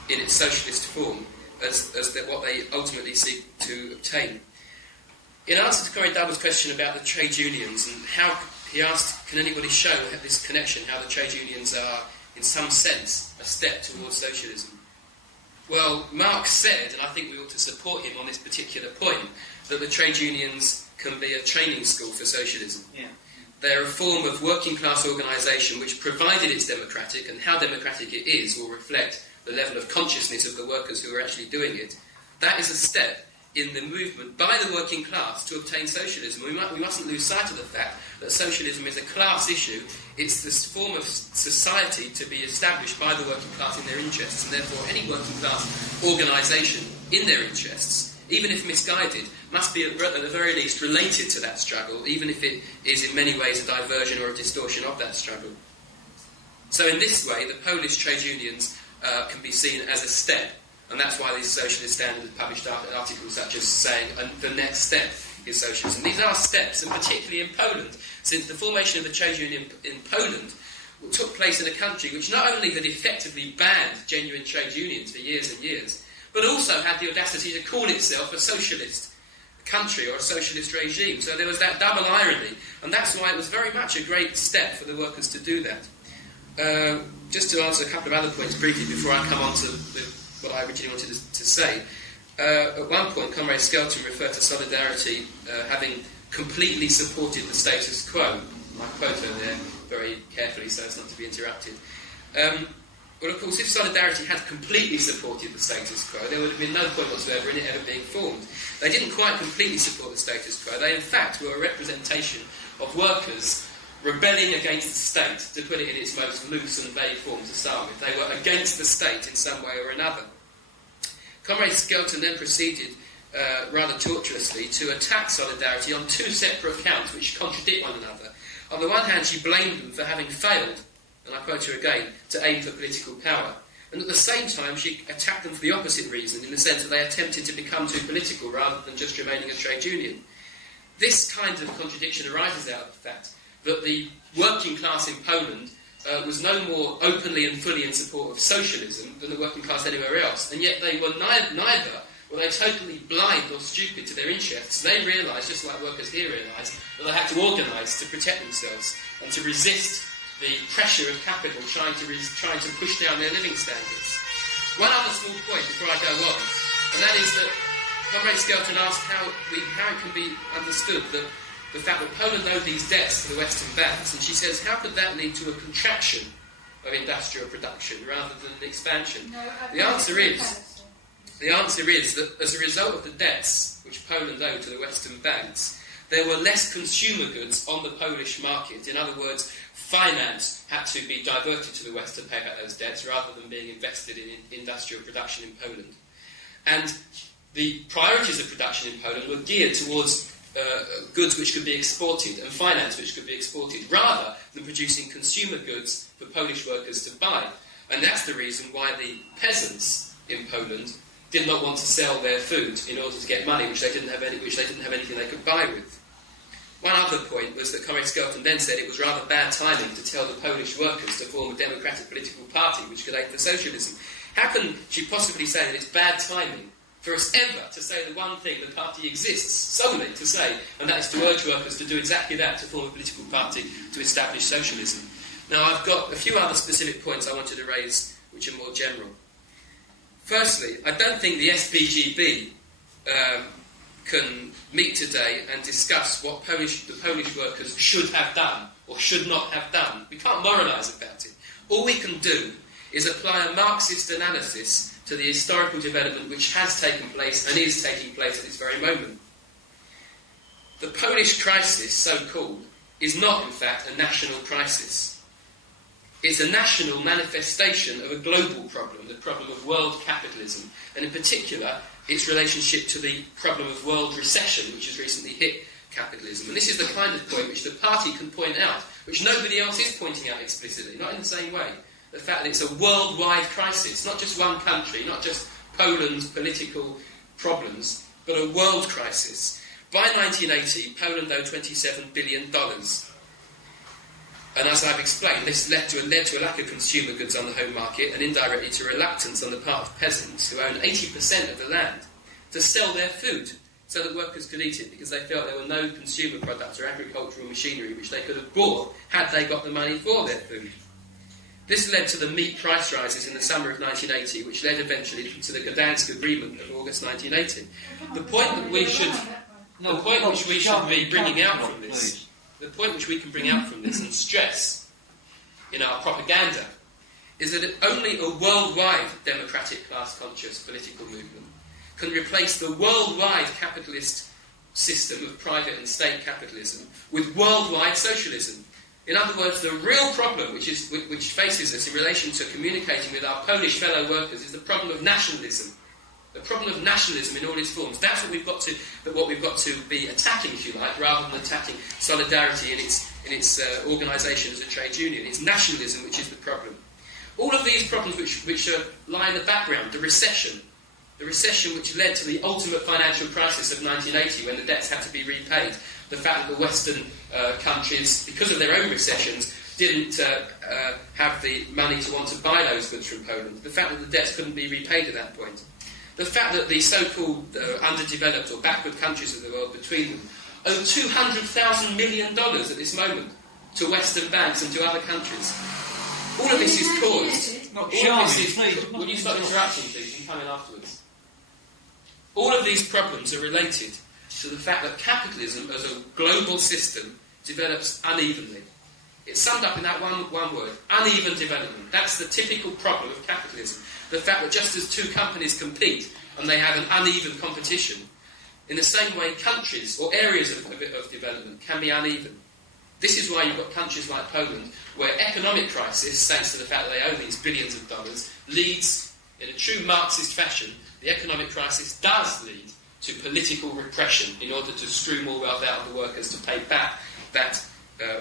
in its socialist form as what they ultimately seek to obtain. In answer to Comrade Double's question about the trade unions and how he asked, can anybody show this connection, how the trade unions are, in some sense, a step towards socialism? Well, Marx said, and I think we ought to support him on this particular point, that the trade unions can be a training school for socialism. Yeah. They're a form of working class organisation which, provided it's democratic, and how democratic it is will reflect the level of consciousness of the workers who are actually doing it, that is a step in the movement by the working class to obtain socialism. We mustn't lose sight of the fact that socialism is a class issue. It's this form of society to be established by the working class in their interests, and therefore any working class organisation in their interests, even if misguided, must be at the very least related to that struggle, even if it is in many ways a diversion or a distortion of that struggle. So in this way, the Polish trade unions can be seen as a step, and that's why these socialist standards published articles such as saying the next step is socialism. These are steps, and particularly in Poland, since the formation of the trade union in Poland took place in a country which not only had effectively banned genuine trade unions for years and years, but also had the audacity to call itself a socialist country or a socialist regime. So there was that double irony, and that's why it was very much a great step for the workers to do that. Just to answer a couple of other points briefly before I come on to what I originally wanted to say. At one point, Comrade Skelton referred to Solidarity having completely supported the status quo. My quote over there very carefully so as not to be interrupted. Well, of course, if Solidarity had completely supported the status quo, there would have been no point whatsoever in it ever being formed. They didn't quite completely support the status quo. They, in fact, were a representation of workers rebelling against the state, to put it in its most loose and vague form to start with. They were against the state in some way or another. Comrade Skelton then proceeded, rather tortuously, to attack Solidarity on two separate counts which contradict one another. On the one hand, she blamed them for having failed, and I quote her again, to aim for political power. And at the same time, she attacked them for the opposite reason, in the sense that they attempted to become too political rather than just remaining a trade union. This kind of contradiction arises out of the fact that the working class in Poland was no more openly and fully in support of socialism than the working class anywhere else, and yet they were neither were they totally blind or stupid to their interests. They realised, just like workers here realise, that they had to organise to protect themselves and to resist the pressure of capital trying to push down their living standards. One other small point before I go on, and that is that Comrade Skelton asked how it can be understood that the fact that Poland owed these debts to the Western banks, and she says, how could that lead to a contraction of industrial production rather than an expansion? The answer is that as a result of the debts which Poland owed to the Western banks, there were less consumer goods on the Polish market. In other words, finance had to be diverted to the West to pay back those debts rather than being invested in industrial production in Poland. And the priorities of production in Poland were geared towards goods which could be exported and finance which could be exported, rather than producing consumer goods for Polish workers to buy. And that's the reason why the peasants in Poland did not want to sell their food in order to get money, which they didn't have anything they could buy with. One other point was that Comrade Skelton then said it was rather bad timing to tell the Polish workers to form a democratic political party which could aim for socialism. How can she possibly say that it's bad timing for us ever to say the one thing the party exists solely to say, and that is to urge workers to do exactly that, to form a political party to establish socialism? Now, I've got a few other specific points I wanted to raise which are more general. Firstly, I don't think the SPGB can meet today and discuss what the Polish workers should have done or should not have done. We can't moralise about it. All we can do is apply a Marxist analysis to the historical development which has taken place and is taking place at this very moment. The Polish crisis, so-called, is not, in fact, a national crisis. It's a national manifestation of a global problem, the problem of world capitalism, and in particular, its relationship to the problem of world recession, which has recently hit capitalism. And this is the kind of point which the party can point out, which nobody else is pointing out explicitly, not in the same way. The fact that it's a worldwide crisis, not just one country, not just Poland's political problems, but a world crisis. By 1980, Poland owed $27 billion. And as I've explained, this led to a lack of consumer goods on the home market and indirectly to reluctance on the part of peasants who own 80% of the land to sell their food so that workers could eat it, because they felt there were no consumer products or agricultural machinery which they could have bought had they got the money for their food. This led to the meat price rises in the summer of 1980, which led eventually to the Gdansk Agreement of August 1980. The point that we should be bringing out from this, the point which we can bring out from this and stress in our propaganda, is that only a worldwide democratic class-conscious political movement can replace the worldwide capitalist system of private and state capitalism with worldwide socialism. In other words, the real problem which faces us in relation to communicating with our Polish fellow workers is the problem of nationalism. The problem of nationalism in all its forms. That's what we've got to be attacking, if you like, rather than attacking solidarity in its organisation as a trade union. It's nationalism which is the problem. All of these problems which lie in the background, the recession which led to the ultimate financial crisis of 1980 when the debts had to be repaid, the fact that the Western countries, because of their own recessions, didn't have the money to want to buy those goods from Poland, the fact that the debts couldn't be repaid at that point, the fact that the so-called underdeveloped or backward countries of the world between them owe $200,000 million at this moment to Western banks and to other countries. All of this is caused... Will you stop interrupting, please? You can come in afterwards. All of these problems are related to the fact that capitalism as a global system develops unevenly. It's summed up in that one word, uneven development. That's the typical problem of capitalism. The fact that just as two companies compete and they have an uneven competition, in the same way countries or areas of development can be uneven. This is why you've got countries like Poland where economic crisis, thanks to the fact that they owe these billions of dollars, leads, in a true Marxist fashion, the economic crisis does lead to political repression in order to screw more wealth out of the workers to pay back that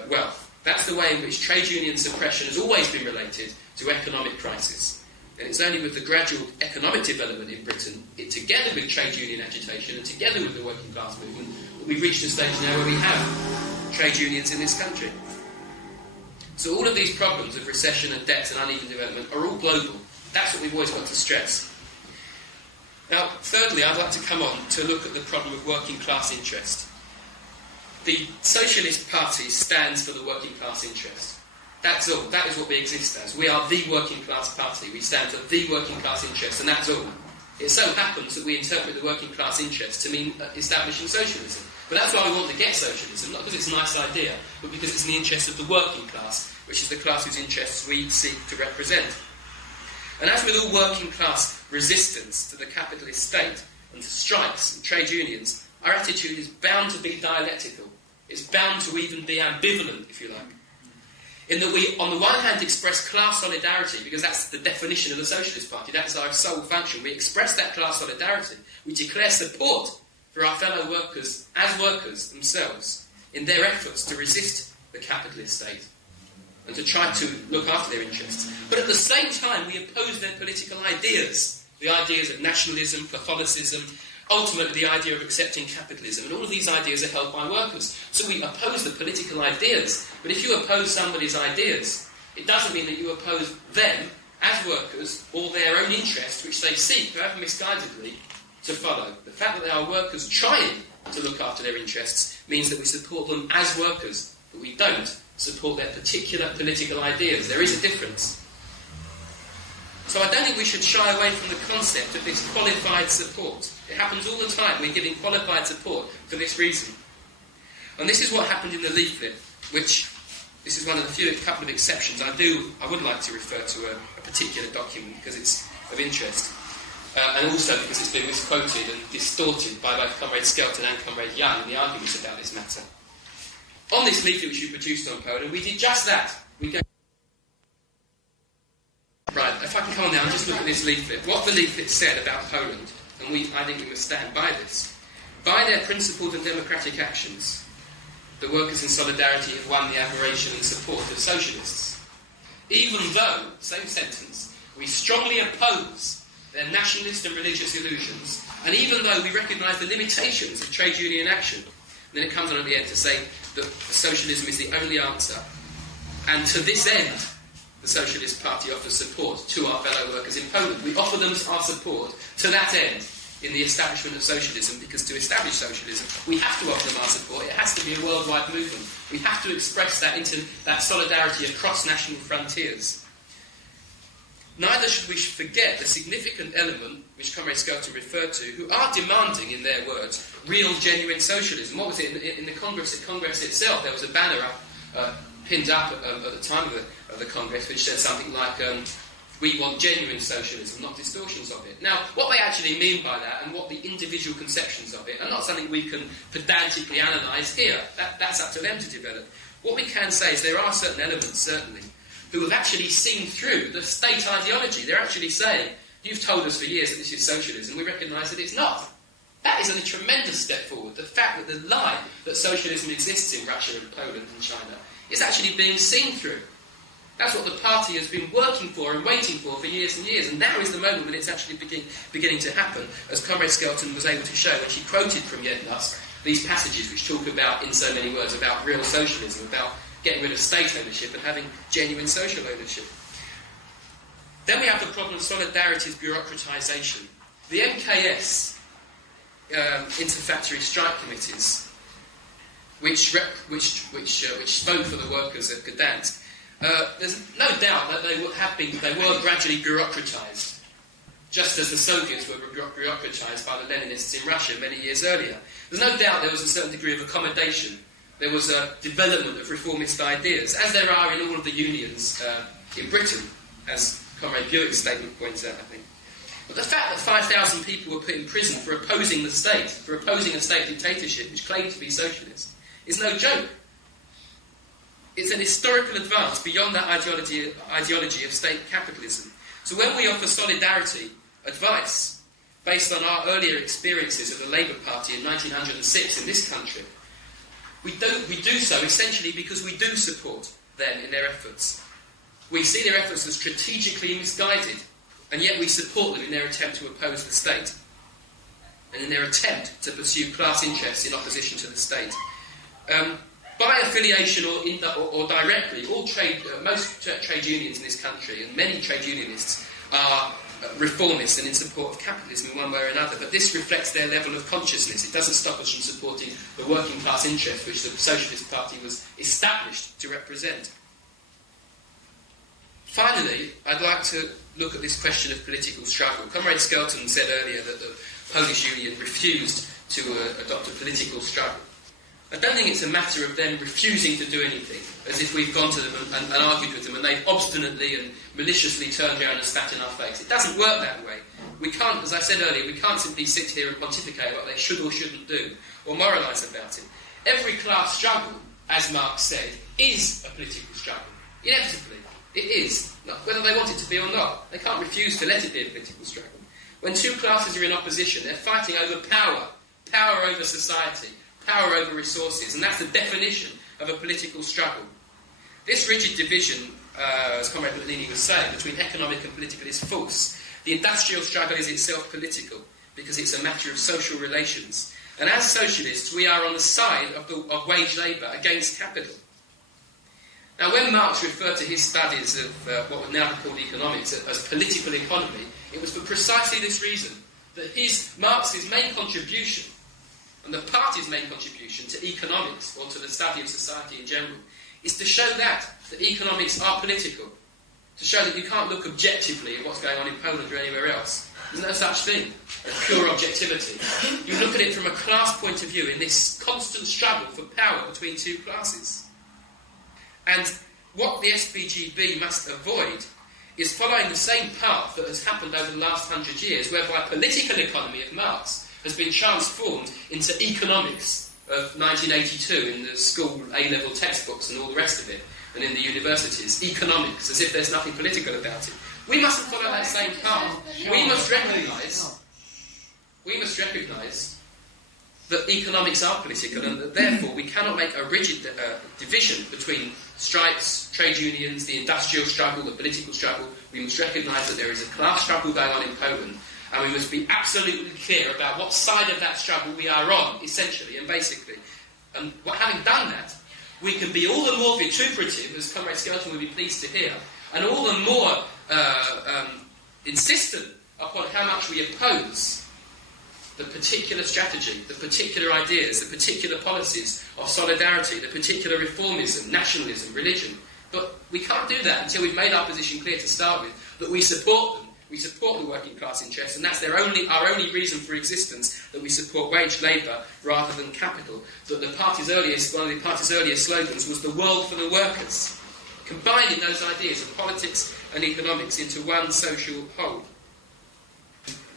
wealth. That's the way in which trade union suppression has always been related to economic crisis. And it's only with the gradual economic development in Britain, together with trade union agitation and together with the working class movement, that we've reached a stage now where we have trade unions in this country. So all of these problems of recession and debts and uneven development are all global. That's what we've always got to stress. Now, thirdly, I'd like to come on to look at the problem of working class interest. The Socialist Party stands for the working class interest. That's all. That is what we exist as. We are the working class party. We stand for the working class interest, and that's all. It so happens that we interpret the working class interest to mean establishing socialism. But that's why we want to get socialism, not because it's a nice idea, but because it's in the interest of the working class, which is the class whose interests we seek to represent. And as with all working class resistance to the capitalist state and to strikes and trade unions, our attitude is bound to be dialectical. It's bound to even be ambivalent, if you like. in that we, on the one hand, express class solidarity, because that's the definition of the Socialist Party, that's our sole function. We express that class solidarity. We declare support for our fellow workers as workers themselves in their efforts to resist the capitalist state and to try to look after their interests. But at the same time, we oppose their political ideas, the ideas of nationalism, Catholicism, ultimately the idea of accepting capitalism, and all of these ideas are held by workers. So we oppose the political ideas, but if you oppose somebody's ideas, it doesn't mean that you oppose them as workers or their own interests, which they seek, however misguidedly, to follow. The fact that they are workers trying to look after their interests means that we support them as workers, but we don't support their particular political ideas. There is a difference. So I don't think we should shy away from the concept of this qualified support. It happens all the time. We're giving qualified support for this reason. And this is what happened in the leaflet, which, this is one of the few couple of exceptions. I would like to refer to a particular document because it's of interest. And also because it's been misquoted and distorted by both Comrade Skelton and Comrade Young in the arguments about this matter. On this leaflet which we produced on Poland, we did just that. Right, if I can come on now and just look at this leaflet. What the leaflet said about Poland, and I think we must stand by this. By their principled and democratic actions, the workers in solidarity have won the admiration and support of socialists. Even though, same sentence, we strongly oppose their nationalist and religious illusions, and even though we recognise the limitations of trade union action, then it comes on at the end to say that socialism is the only answer. And to this end, the Socialist Party offers support to our fellow workers in Poland. We offer them our support to that end in the establishment of socialism, because to establish socialism, we have to offer them our support. It has to be a worldwide movement. We have to express that into that solidarity across national frontiers. Neither should we forget the significant element which Comrade Skelton referred to, who are demanding, in their words, real, genuine socialism. What was it in the Congress? At Congress itself, there was a banner pinned up at the time of the Congress, which said something like, we want genuine socialism, not distortions of it. Now, what they actually mean by that, and what the individual conceptions of it, are not something we can pedantically analyse here. That's up to them to develop. What we can say is there are certain elements, certainly, who have actually seen through the state ideology. They're actually saying, you've told us for years that this is socialism, we recognise that it's not. That is a tremendous step forward. The fact that the lie that socialism exists in Russia and Poland and China is actually being seen through. That's what the party has been working for and waiting for years and years, and now is the moment when it's actually beginning to happen, as Comrade Skelton was able to show when she quoted from Jednas these passages which talk about, in so many words, about real socialism, about getting rid of state ownership and having genuine social ownership. Then we have the problem of solidarity's bureaucratisation. The MKS interfactory strike committees, which spoke for the workers at Gdansk, there's no doubt that they were gradually bureaucratised, just as the Soviets were bureaucratised by the Leninists in Russia many years earlier. There's no doubt there was a certain degree of accommodation. There was a development of reformist ideas, as there are in all of the unions in Britain, as Comrade Buick's statement points out, I think. But the fact that 5,000 people were put in prison for opposing the state, for opposing a state dictatorship which claimed to be socialist, is no joke. It's an historical advance beyond that ideology of state capitalism. So when we offer solidarity advice based on our earlier experiences of the Labour Party in 1906 in this country, we do so essentially because we do support them in their efforts. We see their efforts as strategically misguided, and yet we support them in their attempt to oppose the state and in their attempt to pursue class interests in opposition to the state. By affiliation or directly, most trade unions in this country, and many trade unionists, are reformists and in support of capitalism in one way or another, but this reflects their level of consciousness. It doesn't stop us from supporting the working class interest which the Socialist Party was established to represent. Finally, I'd like to look at this question of political struggle. Comrade Skelton said earlier that the Polish Union refused to adopt a political struggle. I don't think it's a matter of them refusing to do anything, as if we've gone to them and argued with them and they've obstinately and maliciously turned around and spat in our face. It doesn't work that way. We can't, as I said earlier, we can't simply sit here and pontificate what they should or shouldn't do, or moralise about it. Every class struggle, as Marx said, is a political struggle. Inevitably. It is, whether they want it to be or not. They can't refuse to let it be a political struggle. When two classes are in opposition, they're fighting over power, power over society, power over resources, and that's the definition of a political struggle. This rigid division, as Comrade Bernini was saying, between economic and political is false. The industrial struggle is itself political, because it's a matter of social relations. And as socialists, we are on the side of wage labour against capital. Now, when Marx referred to his studies of what would now be called economics as political economy, it was for precisely this reason, that Marx's main contribution, and the party's main contribution to economics, or to the study of society in general, is to show that economics are political, to show that you can't look objectively at what's going on in Poland or anywhere else. There's no such thing as pure objectivity. You look at it from a class point of view in this constant struggle for power between two classes. And what the SPGB must avoid is following the same path that has happened over the last 100 years, whereby political economy of Marx has been transformed into economics of 1982 in the school A-level textbooks and all the rest of it, and in the universities. Economics, as if there's nothing political about it. We mustn't follow that same path. We must recognise that economics are political, and that therefore we cannot make a rigid division between strikes, trade unions, the industrial struggle, the political struggle. We must recognise that there is a class struggle going on in Poland, and we must be absolutely clear about what side of that struggle we are on, essentially and basically. And having done that, we can be all the more vituperative, as Comrade Skelton would be pleased to hear, and all the more insistent upon how much we oppose the particular strategy, the particular ideas, the particular policies of solidarity, the particular reformism, nationalism, religion. But we can't do that until we've made our position clear to start with, that we support them. We support the working class interests, and that's our only reason for existence, that we support wage labour rather than capital. That one of the party's earliest slogans was the world for the workers, combining those ideas of politics and economics into one social whole.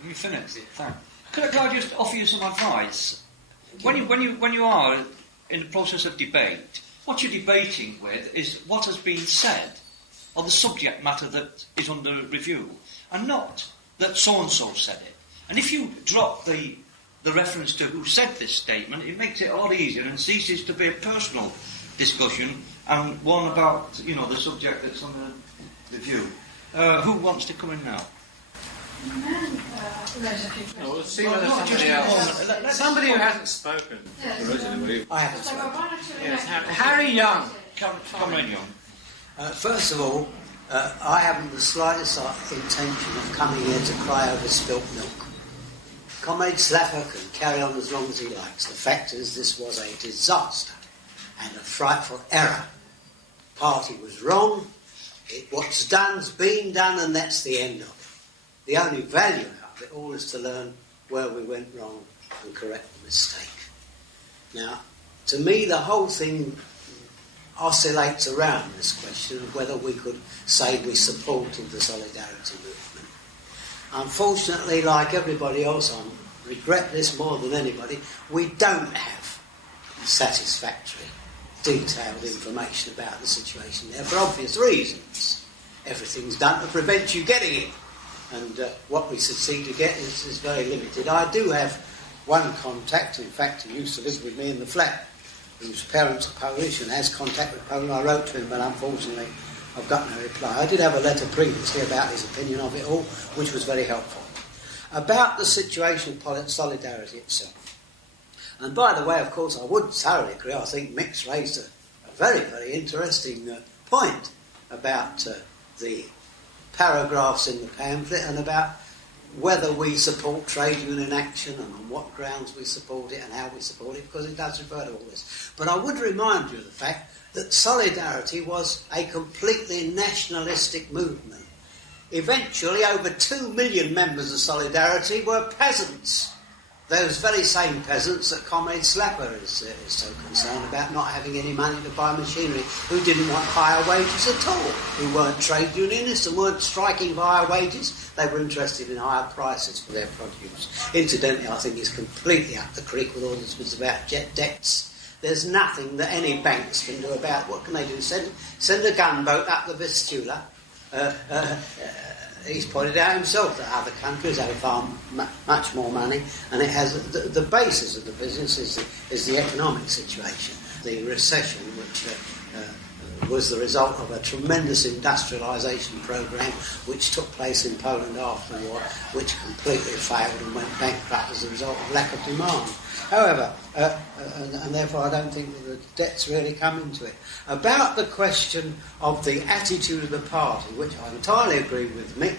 You finished? Thanks. Could I just offer you some advice? When you are in the process of debate, what you're debating with is what has been said, or the subject matter that is under review, and not that so-and-so said it. And if you drop the reference to who said this statement, it makes it a lot easier and ceases to be a personal discussion and one about, the subject that's under review. Who wants to come in now? We'll see whether somebody else. Somebody who hasn't spoken. I haven't spoken. Yes, Harry Young. Comrade Young. First of all, I haven't the slightest intention of coming here to cry over spilt milk. Comrade Slapper can carry on as long as he likes. The fact is, this was a disaster and a frightful error. The party was wrong. What's done's been done, and that's the end of it. The only value out of it all is to learn where we went wrong and correct the mistake. Now, to me, the whole thing oscillates around this question of whether we could say we supported the solidarity movement. Unfortunately, like everybody else, I regret this more than anybody, we don't have satisfactory, detailed information about the situation there for obvious reasons. Everything's done to prevent you getting it, and what we succeed to get is very limited. I do have one contact, in fact, who used to live with me in the flat, whose parents are Polish and has contact with Poland. I wrote to him, but unfortunately I've got no reply. I did have a letter previously about his opinion of it all, which was very helpful. About the situation of solidarity itself. And by the way, of course, I would thoroughly agree. I think Mick's raised a very, very interesting point about the paragraphs in the pamphlet and about whether we support trade union action and on what grounds we support it and how we support it, because it does refer to all this. But I would remind you of the fact that Solidarity was a completely nationalistic movement. Eventually, over 2 million members of Solidarity were peasants. Those very same peasants that Comrade Slapper is so concerned about not having any money to buy machinery, who didn't want higher wages at all, who weren't trade unionists and weren't striking for higher wages. They were interested in higher prices for their produce. Incidentally, I think it's completely up the creek with all this was about jet debts there's nothing that any banks can do about it. What can they do? Send a gunboat up the Vistula? He's pointed out himself that other countries have far much more money, and it has the basis of the business is the economic situation. The recession, which was the result of a tremendous industrialisation programme which took place in Poland after the war, which completely failed and went bankrupt as a result of lack of demand. However, and therefore I don't think that the debt's really come into it. About the question of the attitude of the party, which I entirely agree with Mick,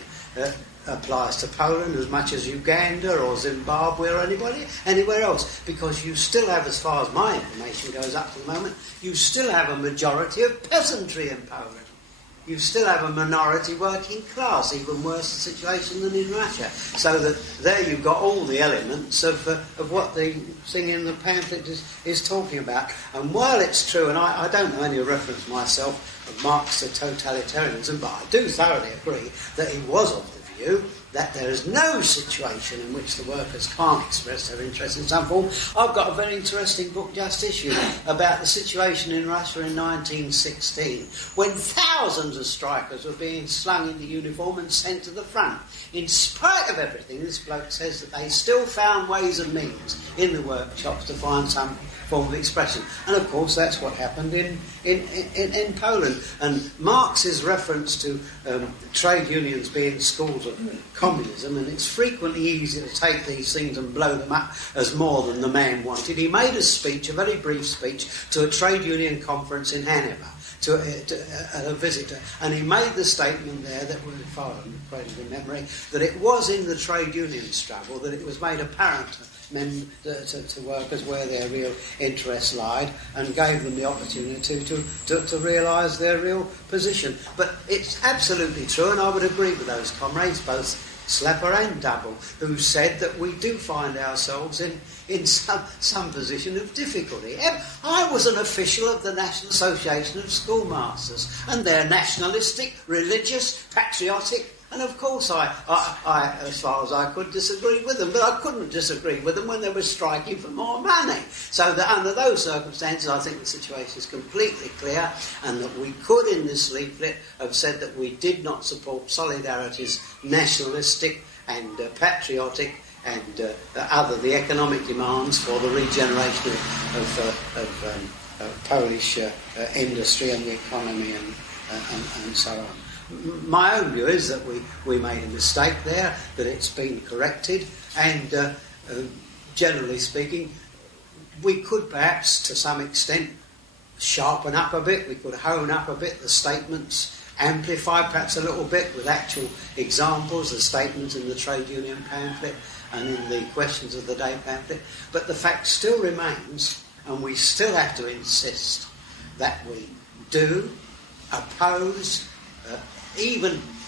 applies to Poland as much as Uganda or Zimbabwe or anywhere else, because you still have, as far as my information goes up to the moment, you still have a majority of peasantry in Poland. You still have a minority working class, even worse the situation than in Russia. So that there you've got all the elements of what the thing in the pamphlet is talking about. And while it's true, and I don't know any reference myself of Marx to totalitarianism, but I do thoroughly agree that he was of the view that there is no situation in which the workers can't express their interest in some form. I've got a very interesting book just issued about the situation in Russia in 1916, when thousands of strikers were being slung into uniform and sent to the front. In spite of everything, this bloke says that they still found ways and means in the workshops to find some form of expression. And of course that's what happened in Poland. And Marx's reference to trade unions being schools of communism, and it's frequently easy to take these things and blow them up as more than the man wanted. He made a speech, a very brief speech, to a trade union conference in Hanover, to a visitor, and he made the statement there that, if I quoted in memory, that it was in the trade union struggle that it was made apparent to workers where their real interests lied, and gave them the opportunity to realise their real position. But it's absolutely true, and I would agree with those comrades, both Slapper and Double, who said that we do find ourselves in some position of difficulty. I was an official of the National Association of Schoolmasters, and they're nationalistic, religious, patriotic, and of course I, as far as I could, disagree with them, but I couldn't disagree with them when they were striking for more money. So that under those circumstances, I think the situation is completely clear, and that we could, in this leaflet, have said that we did not support Solidarity's nationalistic and patriotic and the economic demands for the regeneration of Polish industry and the economy and so on. My own view is that we made a mistake there, that it's been corrected, and generally speaking, we could perhaps, to some extent, sharpen up a bit, we could hone up a bit the statements, amplify perhaps a little bit with actual examples, the statements in the trade union pamphlet and in the questions of the day pamphlet, but the fact still remains, and we still have to insist that we do oppose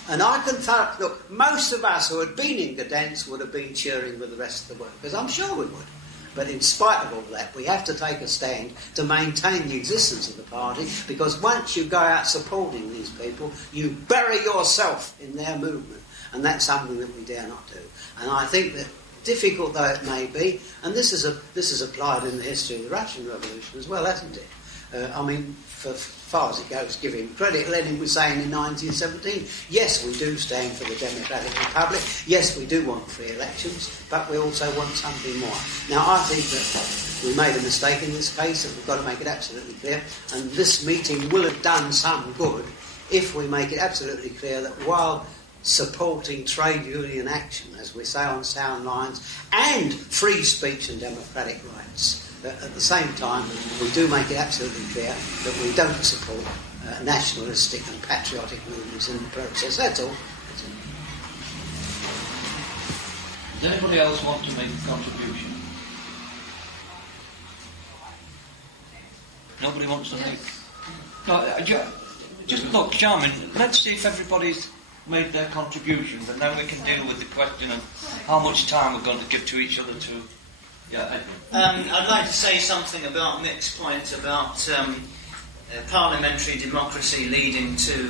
and I can look, most of us who had been in Gdansk would have been cheering with the rest of the workers. I'm sure we would. But in spite of all that, we have to take a stand to maintain the existence of the party, because once you go out supporting these people, you bury yourself in their movement. And that's something that we dare not do. And I think that, difficult though it may be, and this is applied in the history of the Russian Revolution as well, hasn't it? For far as it goes, give him credit. Lenin was saying in 1917, yes, we do stand for the Democratic Republic, yes, we do want free elections, but we also want something more. Now, I think that we made a mistake in this case, and we've got to make it absolutely clear, and this meeting will have done some good if we make it absolutely clear that while supporting trade union action, as we say on sound lines, and free speech and democratic rights, at the same time, we do make it absolutely clear that we don't support nationalistic and patriotic movements in the process. That's all. Does anybody else want to make a contribution? Nobody wants to make? No, just look, Charmin, let's see if everybody's made their contributions, and then we can deal with the question of how much time we're going to give to each other to... Yeah, I'd like to say something about Mick's point about parliamentary democracy leading to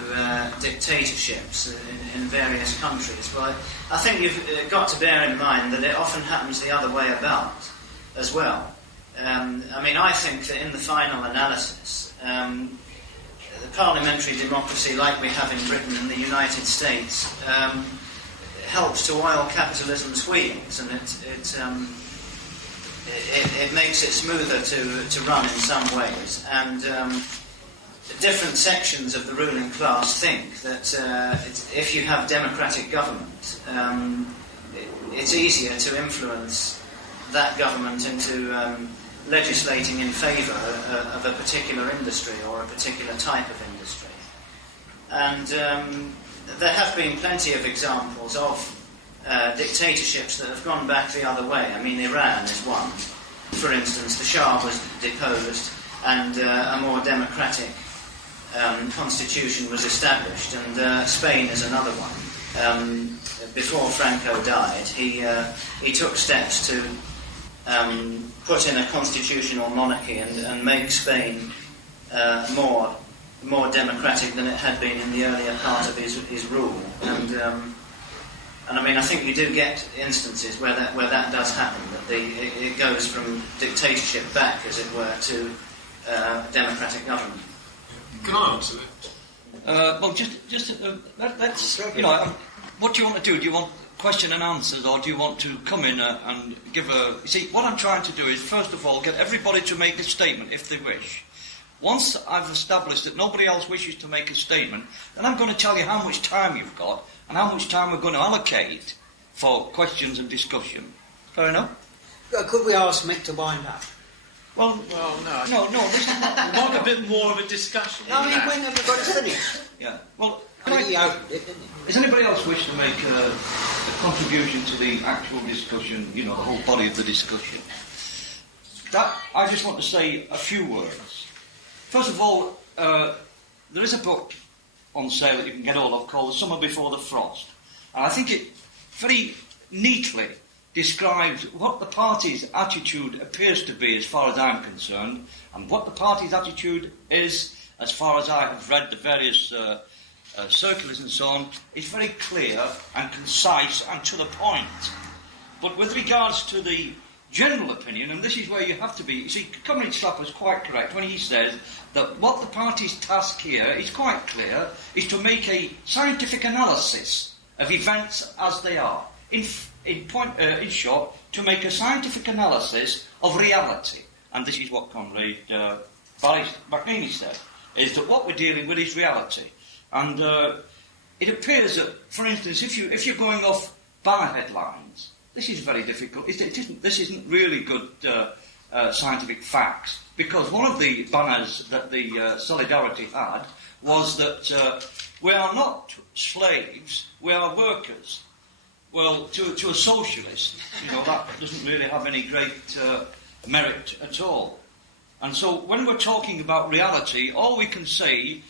dictatorships in various countries. Well, I think you've got to bear in mind that it often happens the other way about as well. I think that in the final analysis, the parliamentary democracy, like we have in Britain and the United States, helps to oil capitalism's wheels, and it makes it smoother to run in some ways. And different sections of the ruling class think that if you have democratic government, it's easier to influence that government into legislating in favour of a particular industry or a particular type of industry. And there have been plenty of examples of dictatorships that have gone back the other way. I mean, Iran is one. For instance, the Shah was deposed and a more democratic constitution was established, and Spain is another one. Before Franco died, he took steps to put in a constitutional monarchy and make Spain more democratic than it had been in the earlier part of his rule. And I mean, I think you do get instances where that does happen, that it goes from dictatorship back, as it were, to democratic government. Can I answer that? Well, let's, what do you want to do? Do you want question and answers, or do you want to come in and give a... You see, what I'm trying to do is, first of all, get everybody to make a statement, if they wish. Once I've established that nobody else wishes to make a statement, then I'm going to tell you how much time you've got and how much time we're going to allocate for questions and discussion. Fair enough? Could we ask Mick to wind up? Well, no, this is not... Want a bit more of a discussion? No, I mean, when everybody's finished. Yeah, well... He opened it, didn't he? Does anybody else wish to make a contribution to the actual discussion, the whole body of the discussion? I just want to say a few words. First of all, there is a book on sale that you can get hold of called The Summer Before the Frost. And I think it very neatly describes what the party's attitude appears to be as far as I'm concerned, and what the party's attitude is as far as I have read the various circulars and so on. It's very clear and concise and to the point. But with regards to the general opinion, and this is where you have to be... You see, Comrade Slapper is quite correct when he says that what the party's task here is quite clear, is to make a scientific analysis of events as they are. In short, to make a scientific analysis of reality. And this is what Comrade Barry McNeely said, is that what we're dealing with is reality. And it appears that, for instance, if you're going off banner headlines, this is very difficult. This isn't really good scientific facts, because one of the banners that the Solidarity had was that we are not slaves, we are workers. Well, to a socialist, that doesn't really have any great merit at all. And so when we're talking about reality, all we can say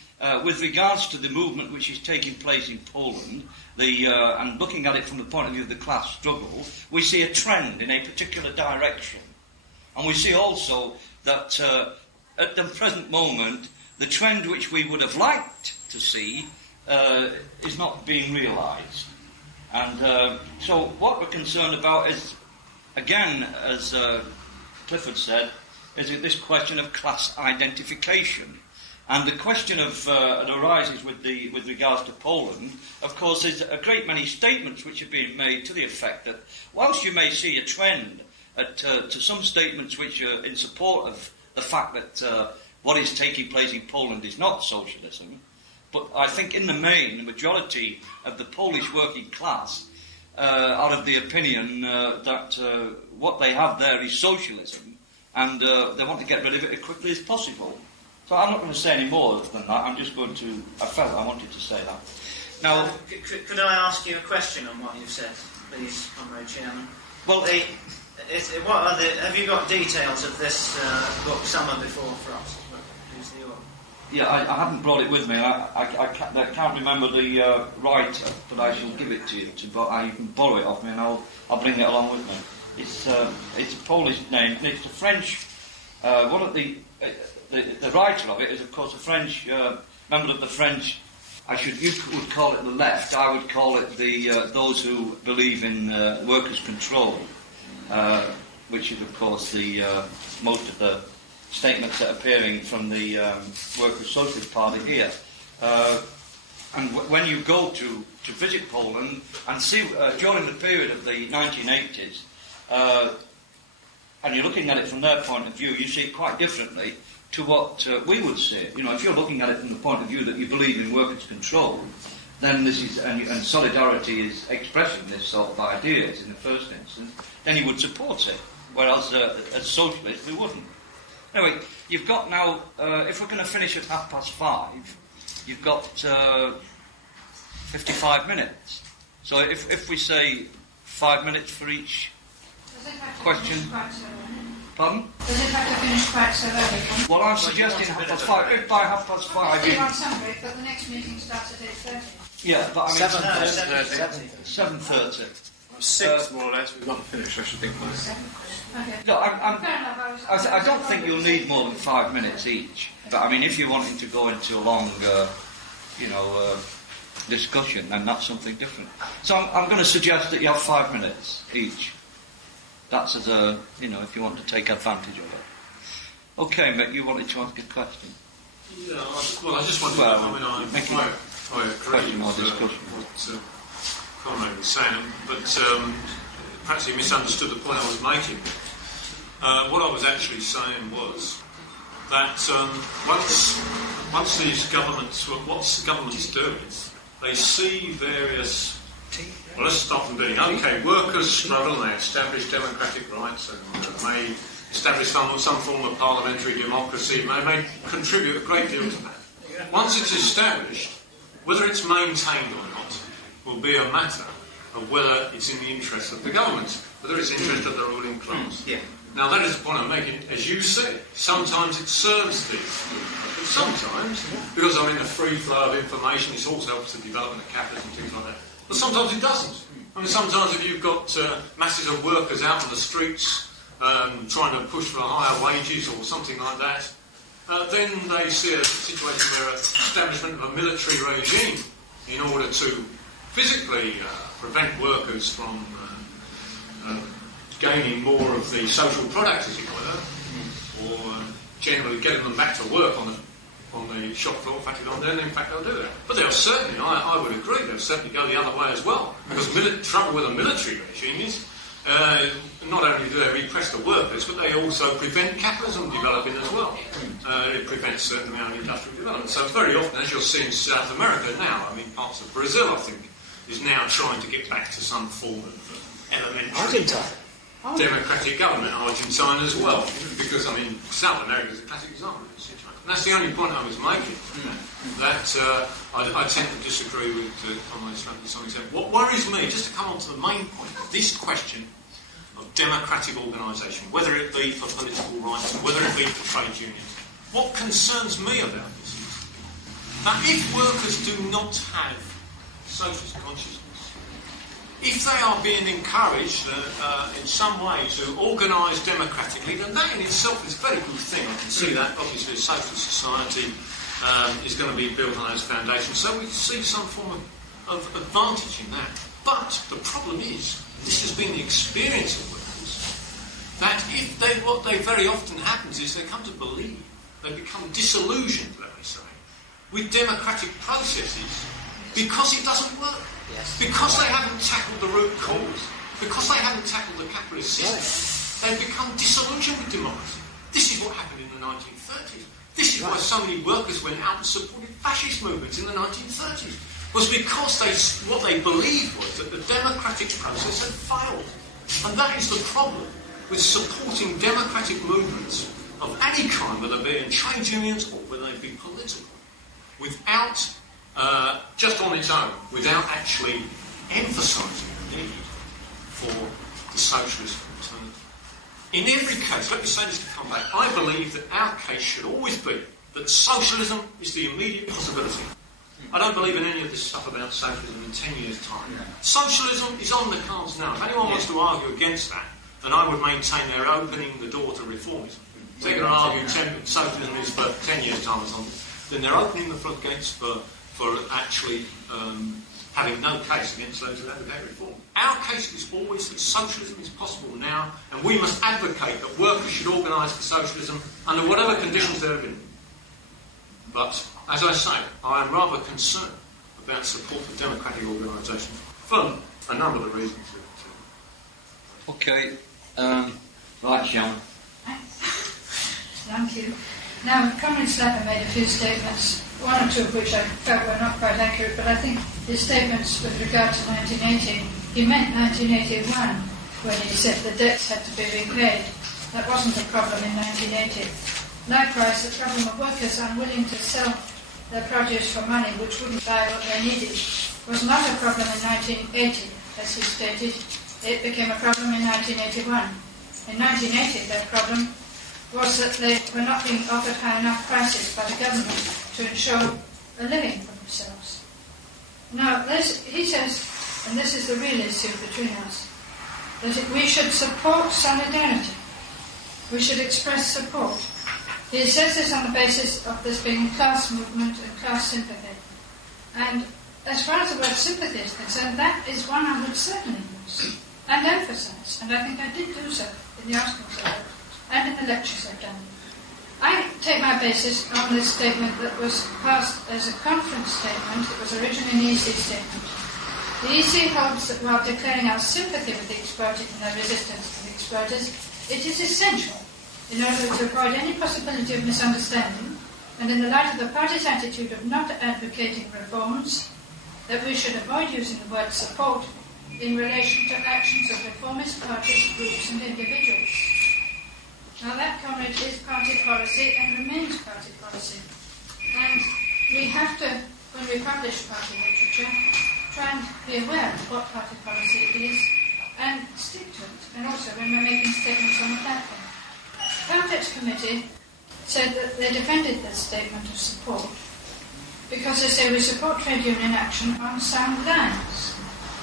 with regards to the movement which is taking place in Poland, and looking at it from the point of view of the class struggle, we see a trend in a particular direction. And we see also that at the present moment, the trend which we would have liked to see is not being realised. And so what we're concerned about is, again, as Clifford said, is this question of class identification. And the question that arises with regards to Poland, of course, is a great many statements which are being made to the effect that whilst you may see a trend to some statements which are in support of the fact that what is taking place in Poland is not socialism, but I think in the main, the majority of the Polish working class are of the opinion that what they have there is socialism, and they want to get rid of it as quickly as possible. So I'm not going to say any more than that. I'm just going to... I felt I wanted to say that. Now... Could I ask you a question on what you've said, please, Comrade Chairman? Well... have you got details of this book, Summer Before Frost? Yeah, I haven't brought it with me. I can't remember the writer, but I shall give it to you. You can borrow it off me, and I'll bring it along with me. It's a Polish name. It's a French... one of the writer of it is, of course, a French member of the French. You would call it the left. I would call it those who believe in workers' control. which is, of course, the most of the statements that are appearing from the Workers' Socialist Party here. And when you go to visit Poland and see during the period of the 1980s, and you're looking at it from their point of view, you see it quite differently to what we would say. You know, if you're looking at it from the point of view that you believe in workers' control, then this is, and solidarity is expressing this sort of ideas in the first instance, then you would support it. Whereas as socialists, we wouldn't. Anyway, you've got now, if we're going to finish at 5:30, you've got 55 minutes. So if we say 5 minutes for each question. Pardon? Does it have to finish quite so early? Well, I'm suggesting 5:30. If by 5:30... You want some break, but the next meeting starts at 8:30. Yeah, but I mean... 7:30. 6 more or less, we've got to finish, I should think. Okay. No, I don't think you'll need more than 5 minutes each. But I mean, if you're wanting to go into a long, discussion, then that's something different. So I'm going to suggest that you have 5 minutes each. That's as a, if you want to take advantage of it. Okay, Mick, you wanted to ask a question. Yeah, I just wanted to know, I agree with what Conrad was saying, but perhaps he misunderstood the point I was making. What I was actually saying was that once these governments, what the governments do is they see various. Well, let's stop them being okay. Workers struggle, they establish democratic rights, and may establish some form of parliamentary democracy. May contribute a great deal to that. Once it's established, whether it's maintained or not will be a matter of whether it's in the interest of the government, whether it's in the interest of the ruling class. Yeah. Now, that is the point I'm making. As you said, sometimes it serves these, but sometimes, because I'm in the free flow of information, this also helps the development of capitalism and things like that. But sometimes it doesn't. I mean, sometimes if you've got masses of workers out on the streets trying to push for higher wages or something like that, then they see a situation where establishment of a military regime in order to physically prevent workers from gaining more of the social product, as it were, or generally getting them back to work on the shop floor, factory line, then in fact they'll do that. But they'll certainly, I would agree, they'll certainly go the other way as well. Because trouble with a military regime is not only do they repress the workers, but they also prevent capitalism developing as well. It prevents a certain amount of industrial development. So very often, as you'll see in South America now, I mean parts of Brazil, I think, is now trying to get back to some form of elementary democratic government. Argentina as well, because I mean South America is a classic example of this situation. And that's the only point I was making. That I tend to disagree with Conrad to some extent. What worries me, just to come on to the main point, this question of democratic organisation, whether it be for political rights or whether it be for trade unions, what concerns me about this is that if workers do not have socialist consciousness, if they are being encouraged in some way to organise democratically, then that in itself is a very good thing. I can see that. Obviously, a socialist society is going to be built on those foundations, so we see some form of advantage in that. But the problem is, this has been the experience of workers, that what very often happens is they come to believe, they become disillusioned, let me say, with democratic processes because it doesn't work. Yes. Because they haven't tackled the root cause, because they haven't tackled the capitalist system, they've become disillusioned with democracy. This is what happened in the 1930s. This is why so many workers went out and supported fascist movements in the 1930s. Was because what they believed was that the democratic process had failed. And that is the problem with supporting democratic movements of any kind, whether they be in trade unions or whether they be political, without just on its own, without actually emphasising the need for the socialist alternative. In every case, let me say this to come back, I believe that our case should always be that socialism is the immediate possibility. I don't believe in any of this stuff about socialism in 10 years' time. Socialism is on the cards now. If anyone wants to argue against that, then I would maintain they're opening the door to reformism. If they're going to argue socialism is for 10 years' time or something, then they're opening the floodgates for actually having no case against those who advocate reform. Our case is always that socialism is possible now, and we must advocate that workers should organise for socialism under whatever conditions they're in. But, as I say, I am rather concerned about support for democratic organisation for a number of reasons. Okay. Right, Sean. Thank you. Now, Comrade Slapper made a few statements, one or two of which I felt were not quite accurate, but I think his statements with regard to 1980, he meant 1981 when he said the debts had to be repaid. That wasn't a problem in 1980. Likewise, the problem of workers unwilling to sell their produce for money which wouldn't buy what they needed was not a problem in 1980, as he stated. It became a problem in 1981. In 1980, their problem was that they were not being offered high enough prices by the government to ensure a living for themselves. Now, he says, and this is the real issue between us, that we should support solidarity. We should express support. He says this on the basis of this being a class movement and class sympathy. And as far as the word sympathy is concerned, that is one I would certainly use and emphasise. And I think I did do so in the articles I wrote and in the lectures I've done. I take my basis on this statement that was passed as a conference statement. It was originally an EC statement. The EC holds that while declaring our sympathy with the exploited and their resistance to the exploiters, it is essential, in order to avoid any possibility of misunderstanding, and in the light of the party's attitude of not advocating reforms, that we should avoid using the word support in relation to actions of reformist parties, groups and individuals. Now that, comrade, is party policy and remains party policy. And we have to, when we publish party literature, try and be aware of what party policy is and stick to it, and also when we're making statements on the platform. Caltex Committee said that they defended this statement of support because they say we support trade union action on sound lines.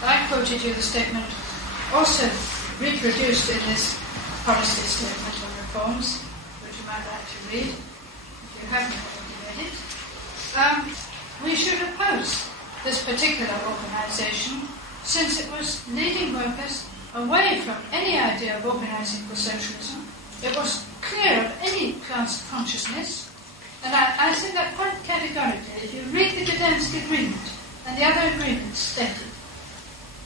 I quoted you the statement also reproduced in this policy statement on reforms, which you might like to read if you haven't already read it. We should oppose this particular organisation since it was leading workers away from any idea of organising for socialism. It was clear of any class consciousness, and I say that quite categorically. If you read the Gdansk Agreement and the other agreements stated,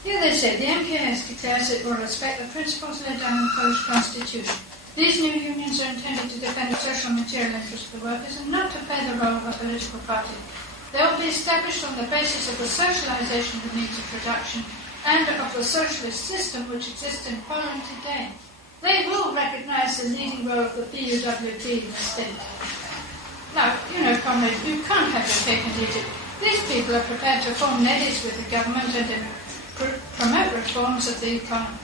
here they say the MKS declares it will respect the principles laid down in the Polish Constitution. These new unions are intended to defend the social and material interests of the workers and not to play the role of a political party. They will be established on the basis of the socialisation of the means of production and of the socialist system which exists in Poland today. They will recognise the leading role of the BUWP in the state. Now, you know, comrade, you can't have your cake and eat it. These people are prepared to form neddies with the government and promote reforms of the economy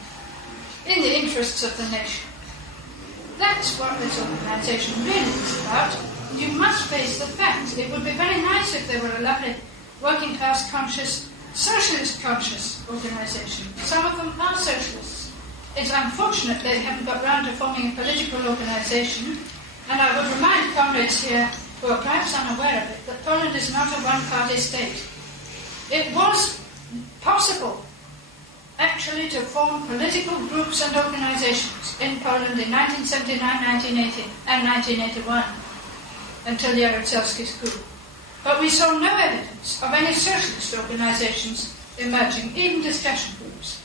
in the interests of the nation. That's what this organisation really is about. You must face the facts. It would be very nice if there were a lovely working class conscious, socialist conscious organisation. Some of them are socialists. It's unfortunate they haven't got round to forming a political organisation, and I would remind comrades here who are perhaps unaware of it that Poland is not a one-party state. It was possible actually to form political groups and organisations in Poland in 1979, 1980 and 1981 until Jaruzelski's coup. But we saw no evidence of any socialist organisations emerging, even discussion groups.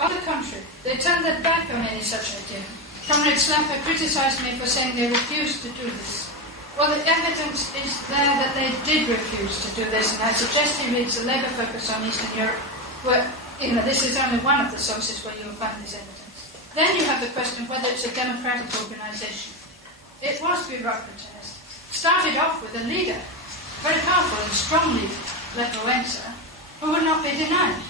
On the contrary, they turned their back on any such idea. Comrade Slapper criticised me for saying they refused to do this. Well, the evidence is there that they did refuse to do this, and I suggest he reads the Labour Focus on Eastern Europe, where, this is only one of the sources where you will find this evidence. Then you have the question of whether it's a democratic organisation. It was bureaucratised. Started off with a leader, very powerful and strong leader, Lech Wałęsa, who would not be denied,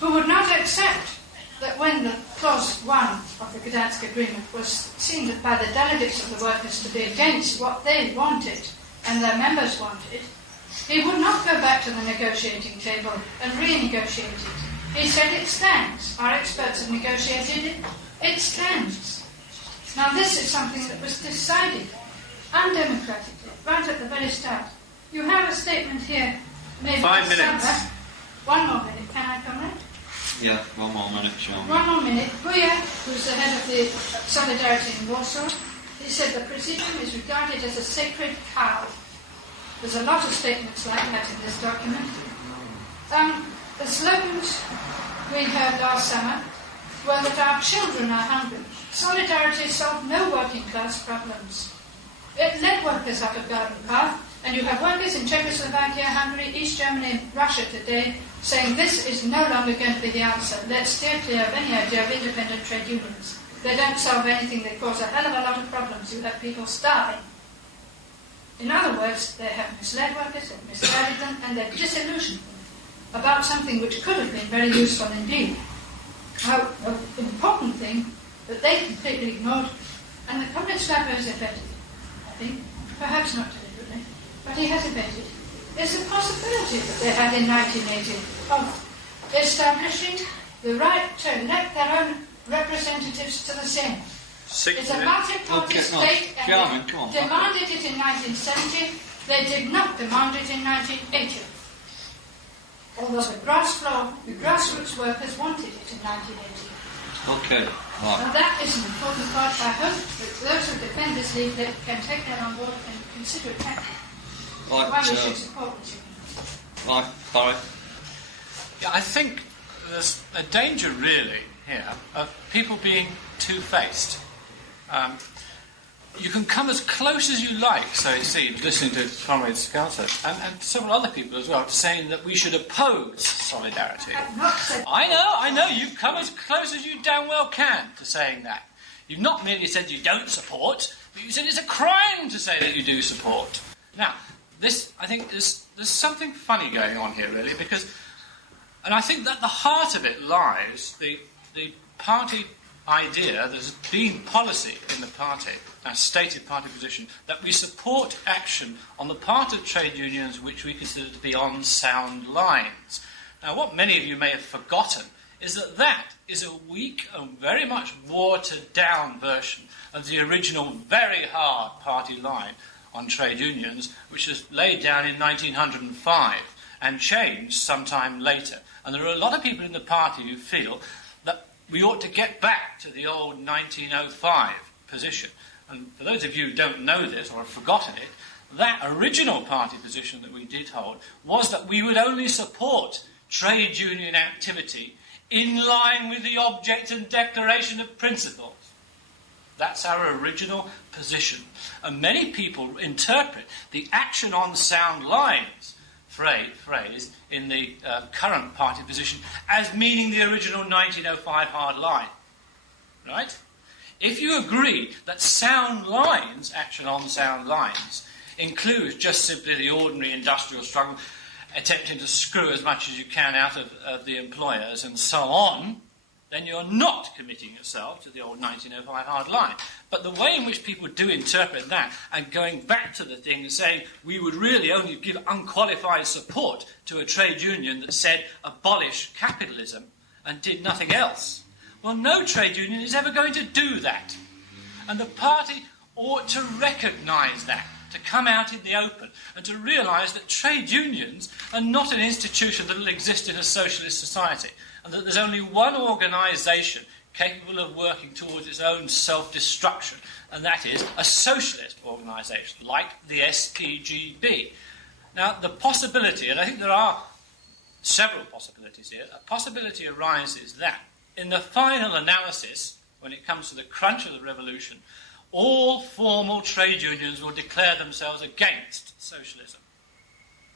who would not accept that when the clause 1 of the Gdansk Agreement was seen by the delegates of the workers to be against what they wanted and their members wanted, he would not go back to the negotiating table and renegotiate it. He said it stands. Our experts have negotiated it. It stands. Now this is something that was decided undemocratically, right at the very start. You have a statement here made 5 minutes. Summer, One more minute, can I come in? Yeah, 1 more minute, Sean. 1 more minute. Guya, who's the head of the Solidarity in Warsaw, he said the Presidium is regarded as a sacred cow. There's a lot of statements like that in this document. The slogans we heard last summer were that our children are hungry. Solidarity solved no working class problems. It led workers up a garden path, and you have workers in Czechoslovakia, Hungary, East Germany, and Russia today saying this is no longer going to be the answer. Let's steer clear of any idea of independent trade unions. They don't solve anything, they cause a hell of a lot of problems. You have people starving. In other words, they have misled workers, they've misguided them, and they've disillusioned them about something which could have been very useful indeed. Now, an important thing that they completely ignored, and the Comrade Slapper has evaded, I think, perhaps not deliberately, but he has evaded, is the possibility that they had in 1980 of establishing the right to elect their own representatives to the Senate. It's a multi-party state, and they demanded it in 1970. They did not demand it in 1980. Although the grassroots workers wanted it in 1980. Okay, right. Now that is an important part. I hope that those who defend this leaflet can take that on board and consider it action. Right, Why we should support this. Right, Barry. Yeah, I think there's a danger really here of people being two-faced. You can come as close as you like, so it seems, listening to Comrade Scalzo and several other people as well, to saying that we should oppose solidarity. I know, you've come as close as you damn well can to saying that. You've not merely said you don't support, but you said it's a crime to say that you do support. Now, this, I think, there's something funny going on here, really, because, and I think that the heart of it lies the party idea, there's been policy in the party, a stated party position, that we support action on the part of trade unions which we consider to be on sound lines. Now, what many of you may have forgotten is that that is a weak and very much watered-down version of the original very hard party line on trade unions, which was laid down in 1905 and changed sometime later. And there are a lot of people in the party who feel that we ought to get back to the old 1905 position. And for those of you who don't know this or have forgotten it, that original party position that we did hold was that we would only support trade union activity in line with the object and declaration of principles. That's our original position. And many people interpret the action on sound lines phrase in the current party position as meaning the original 1905 hard line. Right? If you agree that sound lines, action on sound lines, includes just simply the ordinary industrial struggle, attempting to screw as much as you can out of the employers and so on, then you're not committing yourself to the old 1905 hard line. But the way in which people do interpret that, and going back to the thing and saying we would really only give unqualified support to a trade union that said abolish capitalism and did nothing else, well, no trade union is ever going to do that. And the party ought to recognise that, to come out in the open and to realise that trade unions are not an institution that will exist in a socialist society, and that there's only one organisation capable of working towards its own self-destruction, and that is a socialist organisation, like the SPGB. Now, the possibility, and I think there are several possibilities here, a possibility arises that in the final analysis, when it comes to the crunch of the revolution, all formal trade unions will declare themselves against socialism.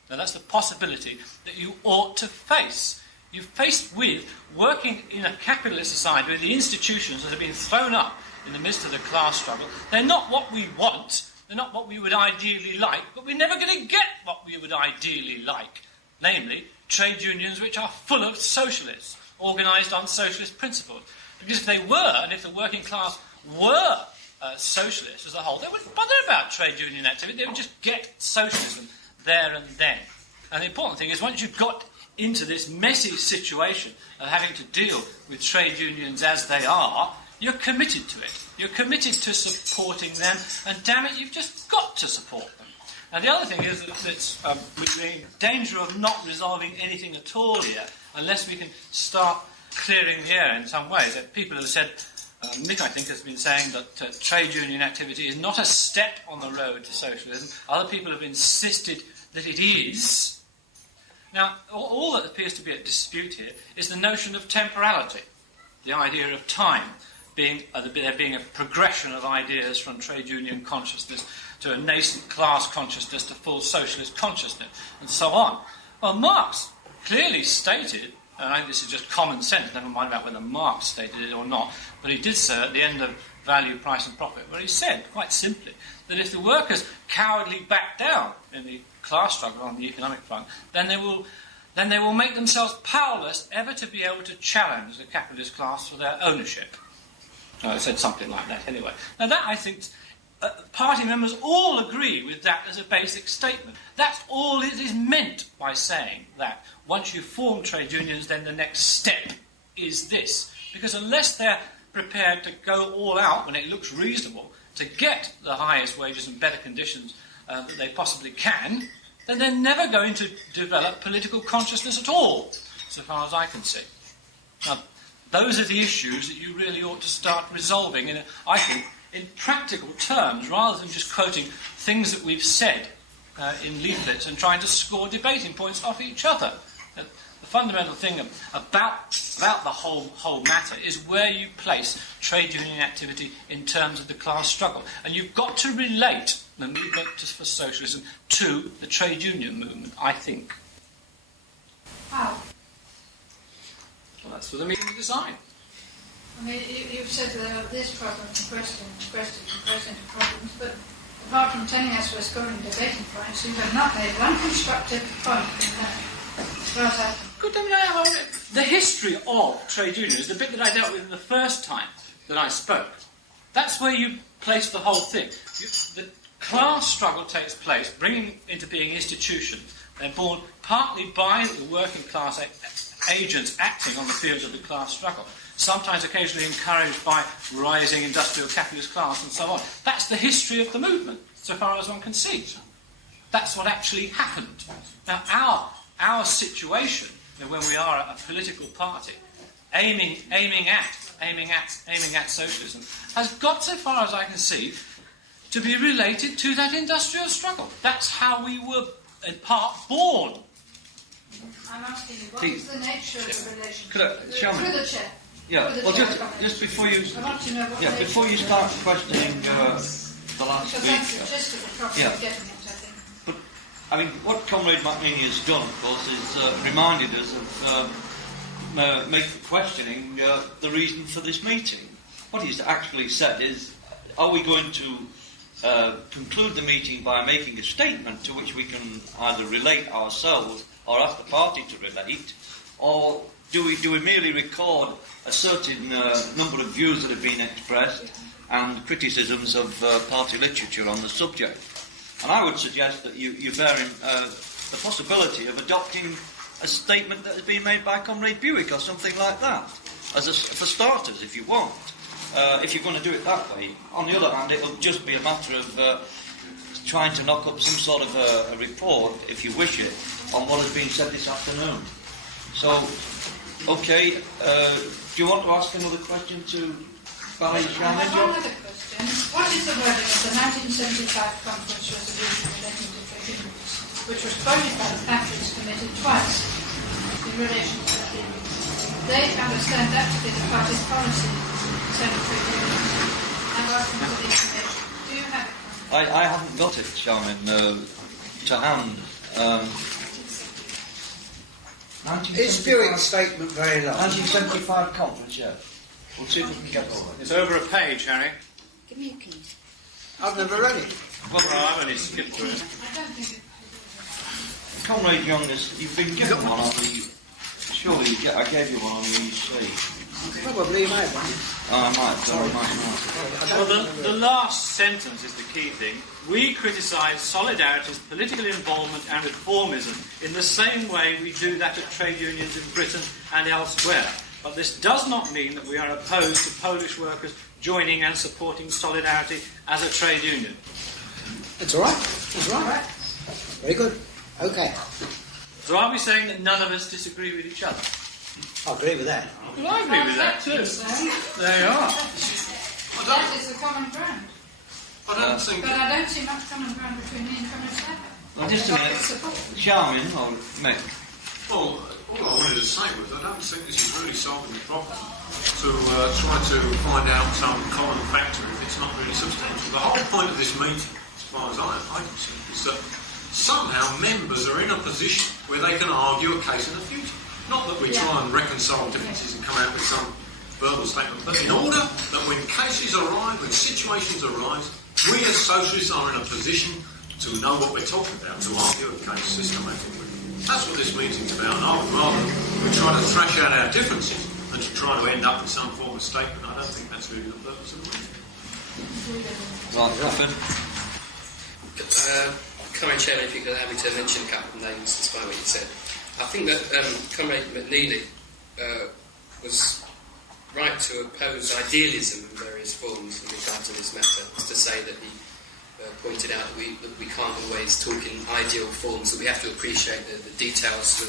Now, that's the possibility that you ought to face. You're faced with working in a capitalist society where the institutions that have been thrown up in the midst of the class struggle, they're not what we want, they're not what we would ideally like, but we're never going to get what we would ideally like, namely trade unions which are full of socialists, organised on socialist principles. Because if they were, and if the working class were socialists as a whole, they wouldn't bother about trade union activity, they would just get socialism there and then. And the important thing is, once you've got into this messy situation of having to deal with trade unions as they are, you're committed to it. You're committed to supporting them, and damn it, you've just got to support them. And the other thing is that we're in danger of not resolving anything at all here unless we can start clearing the air in some ways. People have said, Mick, I think, has been saying that trade union activity is not a step on the road to socialism. Other people have insisted that it is. Now, all that appears to be at dispute here is the notion of temporality, the idea of time, there being a progression of ideas from trade union consciousness to a nascent class consciousness to full socialist consciousness, and so on. Well, Marx clearly stated, and I think this is just common sense, never mind about whether Marx stated it or not, but he did so at the end of Value, Price and Profit, where he said, quite simply, that if the workers cowardly back down in the class struggle on the economic front, then they will make themselves powerless ever to be able to challenge the capitalist class for their ownership. I said something like that anyway. Now that, I think, party members all agree with that as a basic statement. That's all it is meant by saying that once you form trade unions, then the next step is this. Because unless they're prepared to go all out when it looks reasonable to get the highest wages and better conditions that they possibly can, then they're never going to develop political consciousness at all, so far as I can see. Now, those are the issues that you really ought to start resolving, I think, in practical terms, rather than just quoting things that we've said in leaflets and trying to score debating points off each other. The fundamental thing about the whole matter is where you place trade union activity in terms of the class struggle. And you've got to relate the movement for socialism to the trade union movement, I think. How? Well, that's for the meeting to decide. I mean, you've said that there are these problems, questions, problems, but apart from telling us we're scoring debating points, you have not made one constructive point in that. As far as I can. Good, I mean, the history of trade unions, the bit that I dealt with the first time that I spoke, that's where you place the whole thing. The class struggle takes place, bringing into being institutions. They're born partly by the working class agents acting on the fields of the class struggle, sometimes occasionally encouraged by rising industrial capitalist class and so on. That's the history of the movement, so far as one can see. That's what actually happened. Now, our situation, when we are a political party, aiming at socialism, has got, so far as I can see, to be related to that industrial struggle. That's how we were, in part, born. I'm asking you, what is the nature of the relationship? Chairman? Through the chair. Yeah, well, just before you... I want to know what before you start questioning the last because speaker... that's the gist of the problem of getting it, I think. But, I mean, what Comrade McNeely has done, of course, is reminded us of questioning the reason for this meeting. What he's actually said is, are we going to conclude the meeting by making a statement to which we can either relate ourselves or ask the party to relate, or do we merely record a certain number of views that have been expressed and criticisms of party literature on the subject? And I would suggest that you bear in the possibility of adopting a statement that has been made by Comrade Buick or something like that, for starters, if you want. If you're going to do it that way. On the other hand, it'll just be a matter of trying to knock up some sort of a report, if you wish it, on what has been said this afternoon. So, okay, do you want to ask another question to Barry Shannon? I have one other question. What is the wording of the 1975 conference resolution relating to trade unions, which was quoted by the Factories Committee twice in relation to trade unions? They understand that to be the party's policy concerning trade unions. I've asked them for the information. Do you have it? I haven't got it, Charmin, to hand. Is Buick's statement very long? 1975 conference, yeah. We'll see if we can get over it. It's over a page, Harry. Give me your keys. I've never read it. Well, I've only skipped through it. I don't think it. Comrade Youngest, you've been given one on the... Surely I gave you one on the EC. Probably may have. I might have done, I might not. Well, the last sentence is the key thing. We criticise Solidarity's political involvement and reformism in the same way we do that at trade unions in Britain and elsewhere. But this does not mean that we are opposed to Polish workers joining and supporting Solidarity as a trade union. It's all right. It's all right. Very good. Okay. So are we saying that none of us disagree with each other? I agree with that. Well, I agree with that too. There you are. That is the common ground. I don't think. But I don't see much common ground between me and Comrade Slapper. Well, just a minute. Charmin or Mick? Well, all I wanted to say was I don't think this is really solving the problem to try to find out some common factor if it's not really substantial. The whole point of this meeting, as far as I can see, is that somehow members are in a position where they can argue a case in the future. Not that we try and reconcile differences and come out with some verbal statement, but in order that when cases arise, when situations arise, we as socialists are in a position to know what we're talking about, to argue a case systematically. That's what this meeting's about, and I would rather we try to thrash out our differences than to try to end up with some form of statement. I don't think that's really the purpose of the meeting. Right, Ruffin. Comrade Chairman, if you could allow me to mention a couple of names despite what you said. I think that Comrade McNeely was right to oppose idealism in various forms in regard to this matter. It's to say that he pointed out that we can't always talk in ideal forms, that we have to appreciate the details,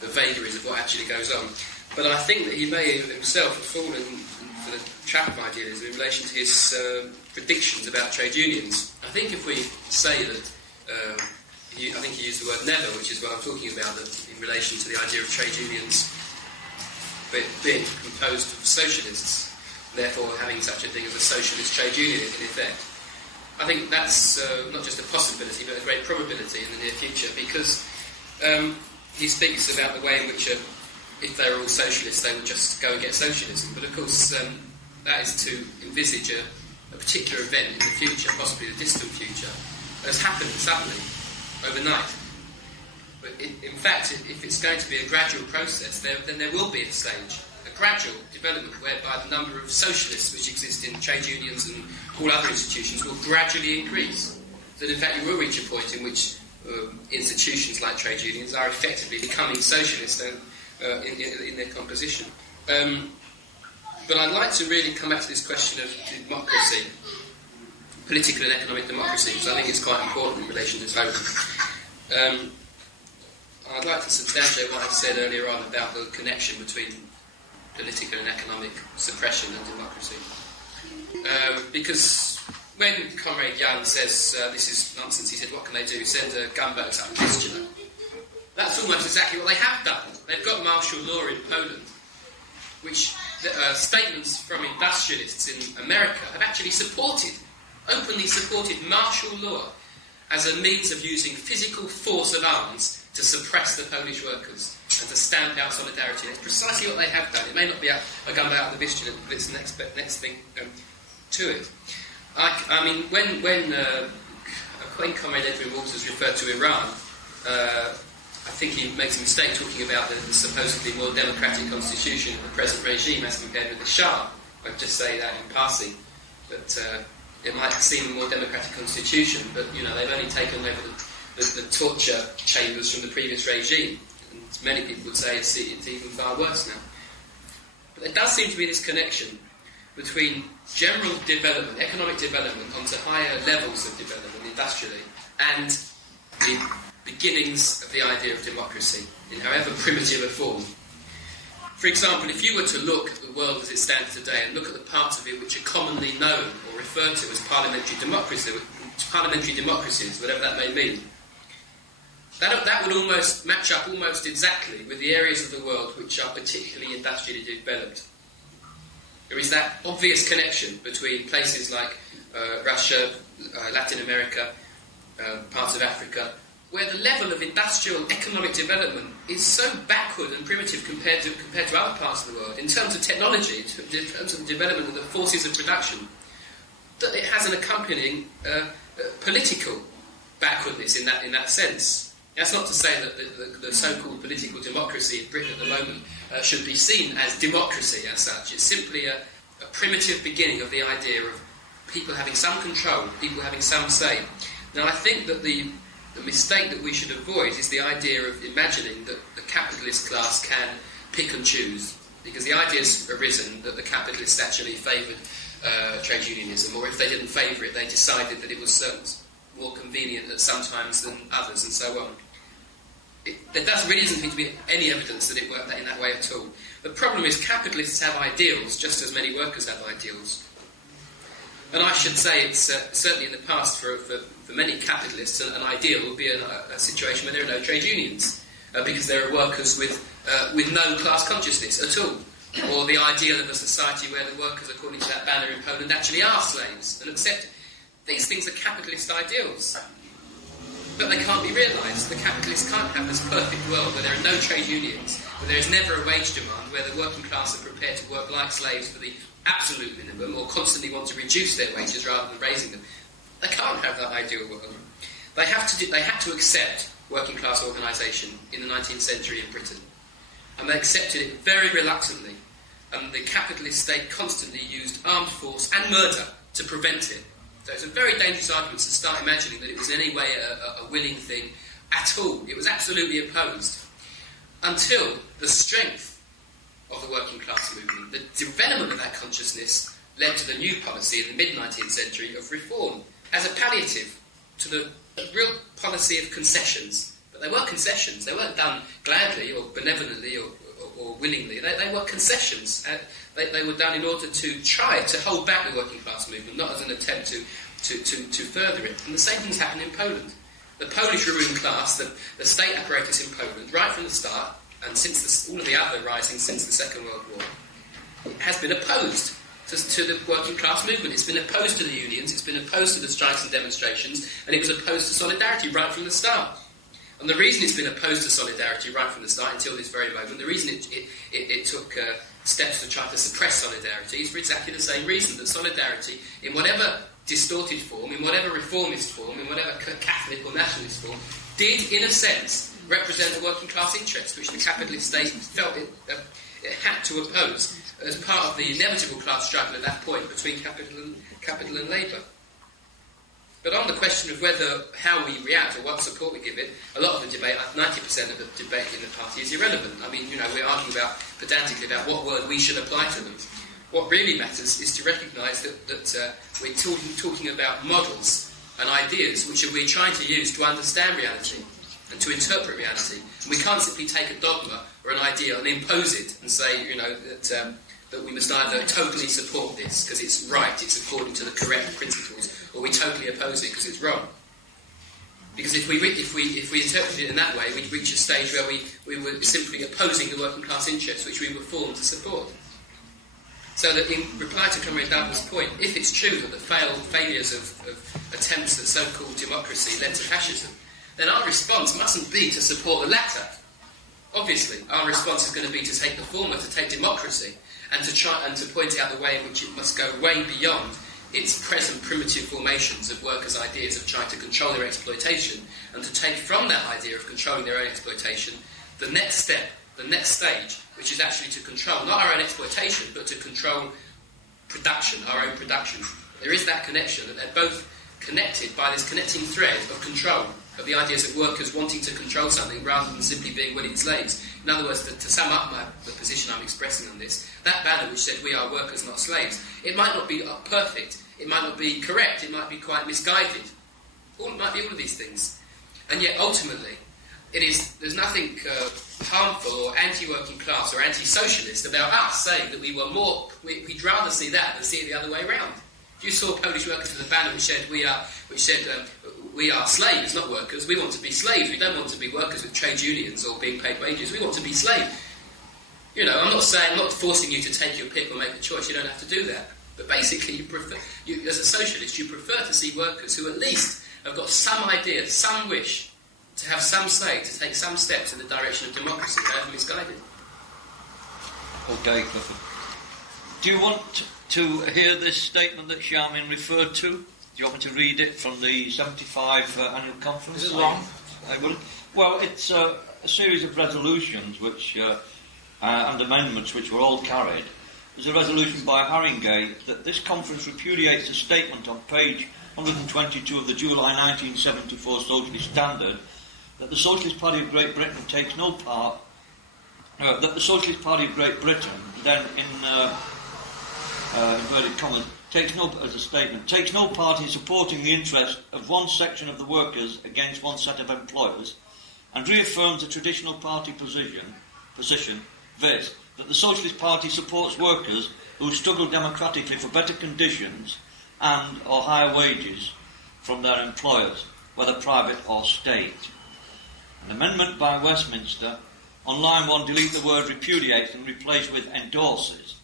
the vagaries of what actually goes on. But I think that he may himself have fallen for the trap of idealism in relation to his predictions about trade unions. I think if we say that, I think he used the word never, which is what I'm talking about, that in relation to the idea of trade unions being composed of socialists, therefore having such a thing as a socialist trade union in effect. I think that's not just a possibility, but a great probability in the near future, because he speaks about the way in which, if they were all socialists, they would just go and get socialism. But of course, that is to envisage a particular event in the future, possibly the distant future, that has happened suddenly, overnight. But in fact, if it's going to be a gradual process, then there will be a stage, a gradual development whereby the number of socialists which exist in trade unions and all other institutions will gradually increase. That in fact you will reach a point in which institutions like trade unions are effectively becoming socialist in their composition. But I'd like to really come back to this question of democracy, political and economic democracy, because I think it's quite important in relation to voting. I'd like to substantiate what I said earlier on about the connection between political and economic suppression and democracy. Because when Comrade Young says this is nonsense, he said, what can they do? Send a gunboat up Vistula. That's almost exactly what they have done. They've got martial law in Poland, which statements from industrialists in America have actually openly supported martial law as a means of using physical force of arms to suppress the Polish workers and to stamp out solidarity. And it's precisely what they have done. It may not be a gunboat out of the Vistula, but it's the next thing to it. I mean, when Comrade Edwin Walters referred to Iran, I think he makes a mistake talking about the supposedly more democratic constitution of the present regime as compared with the Shah. I'd just say that in passing, but it might seem a more democratic constitution, but they've only taken over the torture chambers from the previous regime, and many people would say it's even far worse now. But there does seem to be this connection between general development, economic development, onto higher levels of development industrially, and the beginnings of the idea of democracy, in however primitive a form. For example, if you were to look at the world as it stands today and look at the parts of it which are commonly known or referred to as parliamentary democracies, whatever that may mean, that would almost match up almost exactly with the areas of the world which are particularly industrially developed. There is that obvious connection between places like Russia, Latin America, parts of Africa, where the level of industrial economic development is so backward and primitive compared to other parts of the world, in terms of technology, in terms of the development of the forces of production, that it has an accompanying political backwardness in that sense. That's not to say that the so-called political democracy in Britain at the moment should be seen as democracy as such. It's simply a primitive beginning of the idea of people having some control, people having some say. Now, I think that the mistake that we should avoid is the idea of imagining that the capitalist class can pick and choose, because the idea has arisen that the capitalists actually favoured trade unionism, or if they didn't favour it, they decided that it was more convenient at some times than others, and so on. There really doesn't seem to be any evidence that it worked in that way at all. The problem is capitalists have ideals just as many workers have ideals. And I should say it's certainly in the past for many capitalists an ideal would be a situation where there are no trade unions because there are workers with no class consciousness at all. Or the ideal of a society where the workers, according to that banner in Poland, actually are slaves and accept. These things are capitalist ideals. But they can't be realised. The capitalists can't have this perfect world where there are no trade unions, where there is never a wage demand, where the working class are prepared to work like slaves for the absolute minimum or constantly want to reduce their wages rather than raising them. They can't have that ideal world. They had to accept working class organisation in the 19th century in Britain. And they accepted it very reluctantly. And the capitalist state constantly used armed force and murder to prevent it. So it's a very dangerous argument to start imagining that it was in any way a willing thing at all. It was absolutely opposed. Until the strength of the working class movement, the development of that consciousness led to the new policy in the mid-19th century of reform as a palliative to the real policy of concessions. But they were concessions. They weren't done gladly or benevolently or willingly. They were concessions. They were done in order to try to hold back the working class movement, not as an attempt to further it. And the same thing's happened in Poland. The Polish ruling class, the state apparatus in Poland, right from the start, and since all of the other risings since the Second World War, has been opposed to the working class movement. It's been opposed to the unions, it's been opposed to the strikes and demonstrations, and it was opposed to solidarity right from the start. And the reason it's been opposed to solidarity right from the start until this very moment, the reason it took steps to try to suppress solidarity is for exactly the same reason, that solidarity, in whatever distorted form, in whatever reformist form, in whatever Catholic or nationalist form, did, in a sense, represent the working class interests, which the capitalist state felt it had to oppose as part of the inevitable class struggle at that point between capital and labour. But on the question of how we react or what support we give it, a lot of the debate, 90% of the debate in the party is irrelevant. I mean, we're arguing pedantically about what word we should apply to them. What really matters is to recognise that we're talking about models and ideas which we're trying to use to understand reality and to interpret reality. And we can't simply take a dogma or an idea and impose it and say, that we must either totally support this because it's right, it's according to the correct principles, or we totally oppose it because it's wrong. Because if we interpret it in that way, we'd reach a stage where we were simply opposing the working class interests which we were formed to support. So that in reply to Comrade Douglas' point, if it's true that the failures of attempts at so-called democracy led to fascism, then our response mustn't be to support the latter. Obviously, our response is going to be to take the former, to take democracy, and to try and to point out the way in which it must go way beyond its present primitive formations of workers' ideas of trying to control their exploitation, and to take from that idea of controlling their own exploitation the next step, the next stage, which is actually to control not our own exploitation, but to control production, our own production. There is that connection, that they're both connected by this connecting thread of control, of the ideas of workers wanting to control something rather than simply being willing slaves. In other words, to sum up the position I'm expressing on this, that banner which said we are workers, not slaves, it might not be perfect, it might not be correct, it might be quite misguided. It might be all of these things. And yet, ultimately, there's nothing harmful or anti-working class or anti-socialist about us saying that we'd rather see that than see it the other way around. If you saw Polish workers with a banner which said we are slaves, not workers. We want to be slaves. We don't want to be workers with trade unions or being paid wages. We want to be slaves. I'm not forcing you to take your pick or make a choice. You don't have to do that. But basically, as a socialist, you prefer to see workers who at least have got some idea, some wish to have some say, to take some steps in the direction of democracy, however misguided. Okay, Clifford. Do you want to hear this statement that Charmin referred to? Do you want me to read it from the 75 annual conference? Is it long? I will. Well, it's a series of resolutions which and amendments which were all carried. There's a resolution by Haringey that this conference repudiates a statement on page 122 of the July 1974 Socialist Standard that the Socialist Party of Great Britain takes no part. That the Socialist Party of Great Britain, then in inverted commas, takes no part in supporting the interest of one section of the workers against one set of employers, and reaffirms the traditional party position, viz., that the Socialist Party supports workers who struggle democratically for better conditions and or higher wages from their employers, whether private or state. An amendment by Westminster, on line 1, delete the word repudiates and replace with endorses.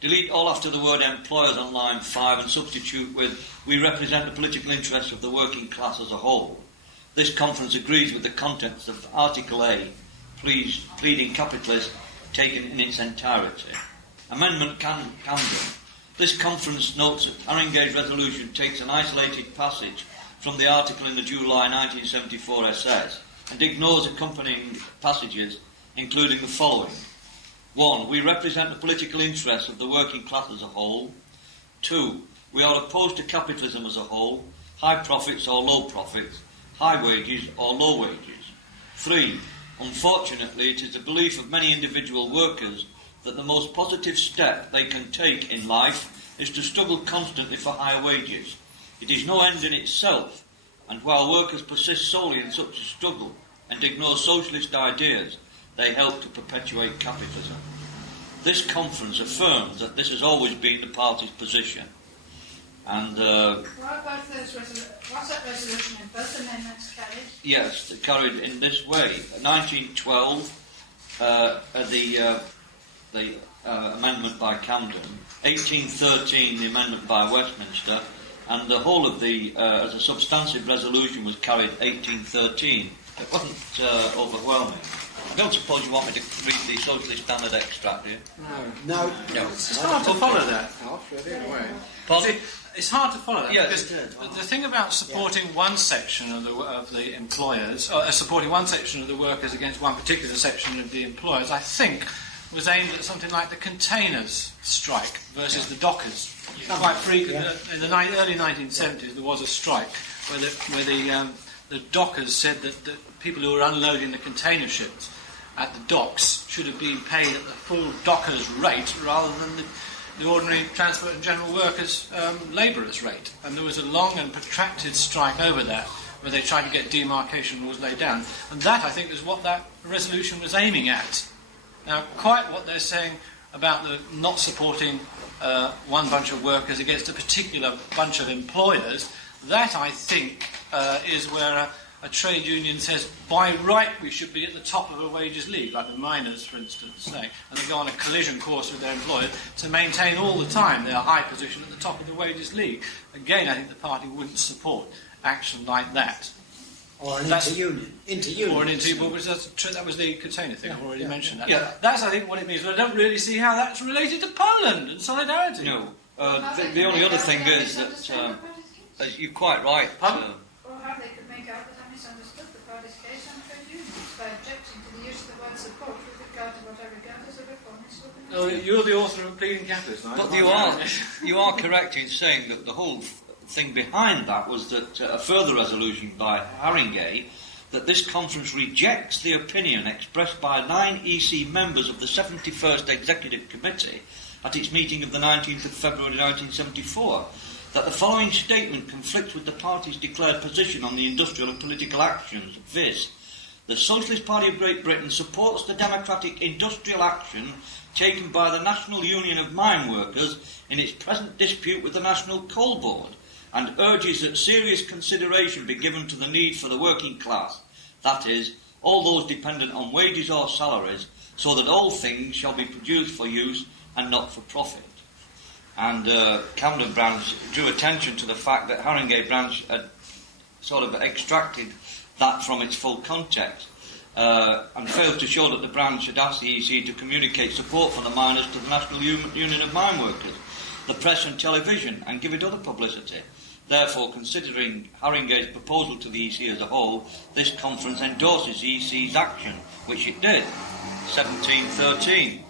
Delete all after the word employers on line 5 and substitute with we represent the political interests of the working class as a whole. This conference agrees with the contents of Article A, pleading capitalist, taken in its entirety. Amendment Camden. This conference notes that Haringey's resolution takes an isolated passage from the article in the July 1974 SS and ignores accompanying passages, including the following. 1. We represent the political interests of the working class as a whole. 2. We are opposed to capitalism as a whole, high profits or low profits, high wages or low wages. 3. Unfortunately, it is the belief of many individual workers that the most positive step they can take in life is to struggle constantly for higher wages. It is no end in itself, and while workers persist solely in such a struggle and ignore socialist ideas, they help to perpetuate capitalism. This conference affirms that this has always been the party's position. And was that resolution in both amendments carried? Yes, carried in this way. 1912, the amendment by Camden. 1813, the amendment by Westminster. And the whole of the, as a substantive resolution, was carried 1813. It wasn't overwhelming. I don't suppose you want me to read the Socialist Standard extract, do you? No. It's hard to follow that, Alf, really, in a way. Pardon? It's hard to follow that, Yes, because the thing about supporting one section of the employers, or supporting one section of the workers against one particular section of the employers, I think, was aimed at something like the containers strike versus the dockers. Quite frequent. In the early 1970s, there was a strike where the dockers said that the people who were unloading the container ships at the docks should have been paid at the full dockers' rate rather than the ordinary transport and general workers' labourers' rate. And there was a long and protracted strike over that, where they tried to get demarcation rules laid down. And that, I think, is what that resolution was aiming at. Now, quite what they're saying about the not supporting one bunch of workers against a particular bunch of employers, that, I think, is where a trade union says, by right we should be at the top of a wages league, like the miners, for instance, say, and they go on a collision course with their employers to maintain all the time their high position at the top of the wages league. Again, I think the party wouldn't support action like that. Or an inter-union. Or an inter-union, that was the container thing, I've already mentioned that. Yeah. That's, I think, what it means, but I don't really see how that's related to Poland and solidarity. No. The only other thing is that you're quite right. Or how they could make out that I misunderstood the party's case on trade unions by objecting to the use of the word support with regard to what I regard as a reformist organisation. Oh, you're the author of Pleading Capitalism. But you are correct in saying that the whole thing behind that was that a further resolution by Haringey that this conference rejects the opinion expressed by 9 EC members of the 71st Executive Committee at its meeting of the 19th of February 1974, that the following statement conflicts with the party's declared position on the industrial and political actions, viz. The Socialist Party of Great Britain supports the democratic industrial action taken by the National Union of Mine Workers in its present dispute with the National Coal Board, and urges that serious consideration be given to the need for the working class, that is, all those dependent on wages or salaries, so that all things shall be produced for use and not for profit. And Camden Branch drew attention to the fact that Haringey Branch had sort of extracted that from its full context and failed to show that the branch had asked the EC to communicate support for the miners to the National Union of Mine Workers, the press and television, and give it other publicity. Therefore, considering Haringey's proposal to the EC as a whole, this conference endorses the EC's action, which it did, 1713.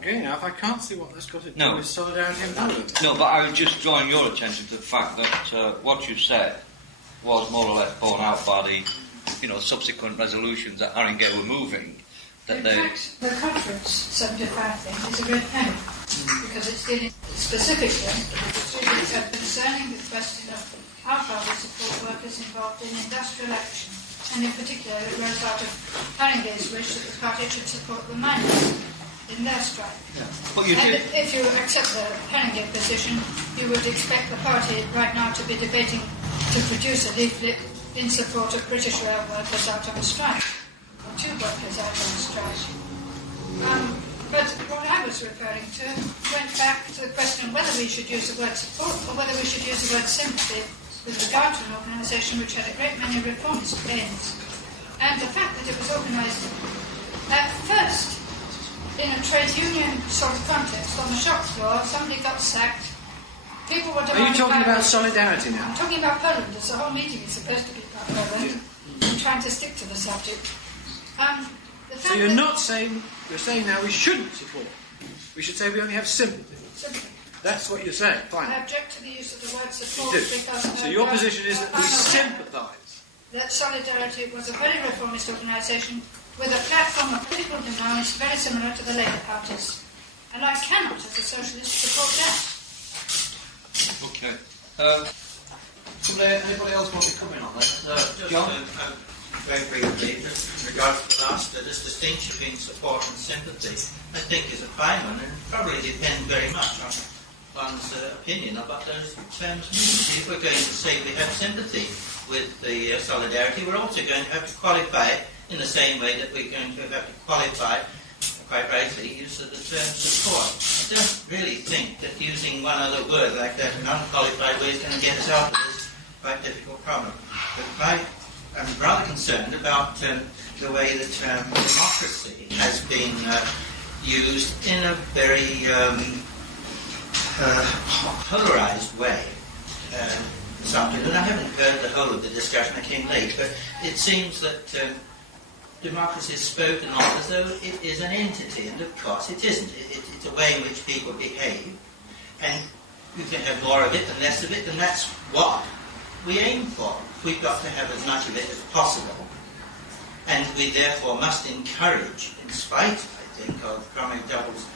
Again, I can't see what that's got to do No. with solidarity in Poland. No, but I was just drawing your attention to the fact that what you said was more or less borne out by the, subsequent resolutions that Haringey were moving. In fact, the conference 75 thing is a red pen. because it's dealing specifically concerning the question of how far we support workers involved in industrial action, and in particular it rose out of Haringey's wish that the party should support the miners in their strike. Yeah. But you and did. if you accept the Haringey position, you would expect the party right now to be debating to produce a leaflet in support of British rail workers out on strike, or tube workers out on strike. But what I was referring to went back to the question whether we should use the word support or whether we should use the word sympathy with regard to an organisation which had a great many reformist aims. And the fact that it was organised at first in a trade union sort of context, on the shop floor, somebody got sacked, people were demanding... Are you talking about solidarity now? I'm talking about Poland, as the whole meeting is supposed to be about Poland. I'm trying to stick to the subject. So you're not saying, you're saying now we shouldn't support. We should say we only have sympathy. That's what you're saying. Fine. I object to the use of the word support You do. because... So your position is that we sympathise. That Solidarity was a very reformist organisation with a platform of political demands very similar to the Labour parties. And I cannot, as a socialist, support that. Okay. Anybody else want to come in on that? John? Very briefly, in regards to the last, this distinction between support and sympathy, I think is a fine one, and probably depends very much on one's opinion of what those terms mean. If we're going to say we have sympathy with the solidarity, we're also going to have to qualify it in the same way that we're going to have to qualify, quite rightly, use of the term support. I don't really think that using one other word like that, an unqualified way, is going to get us out of this quite difficult problem. But I'm rather concerned about the way that democracy has been used in a very polarised way this afternoon. I haven't heard the whole of the discussion, I came late, but it seems that democracy is spoken of as though it is an entity, and of course it isn't. It's a way in which people behave, and you can have more of it and less of it, and that's what we aim for. We've got to have as much of it as possible, and we therefore must encourage, in spite, I think, of Cromwell Double's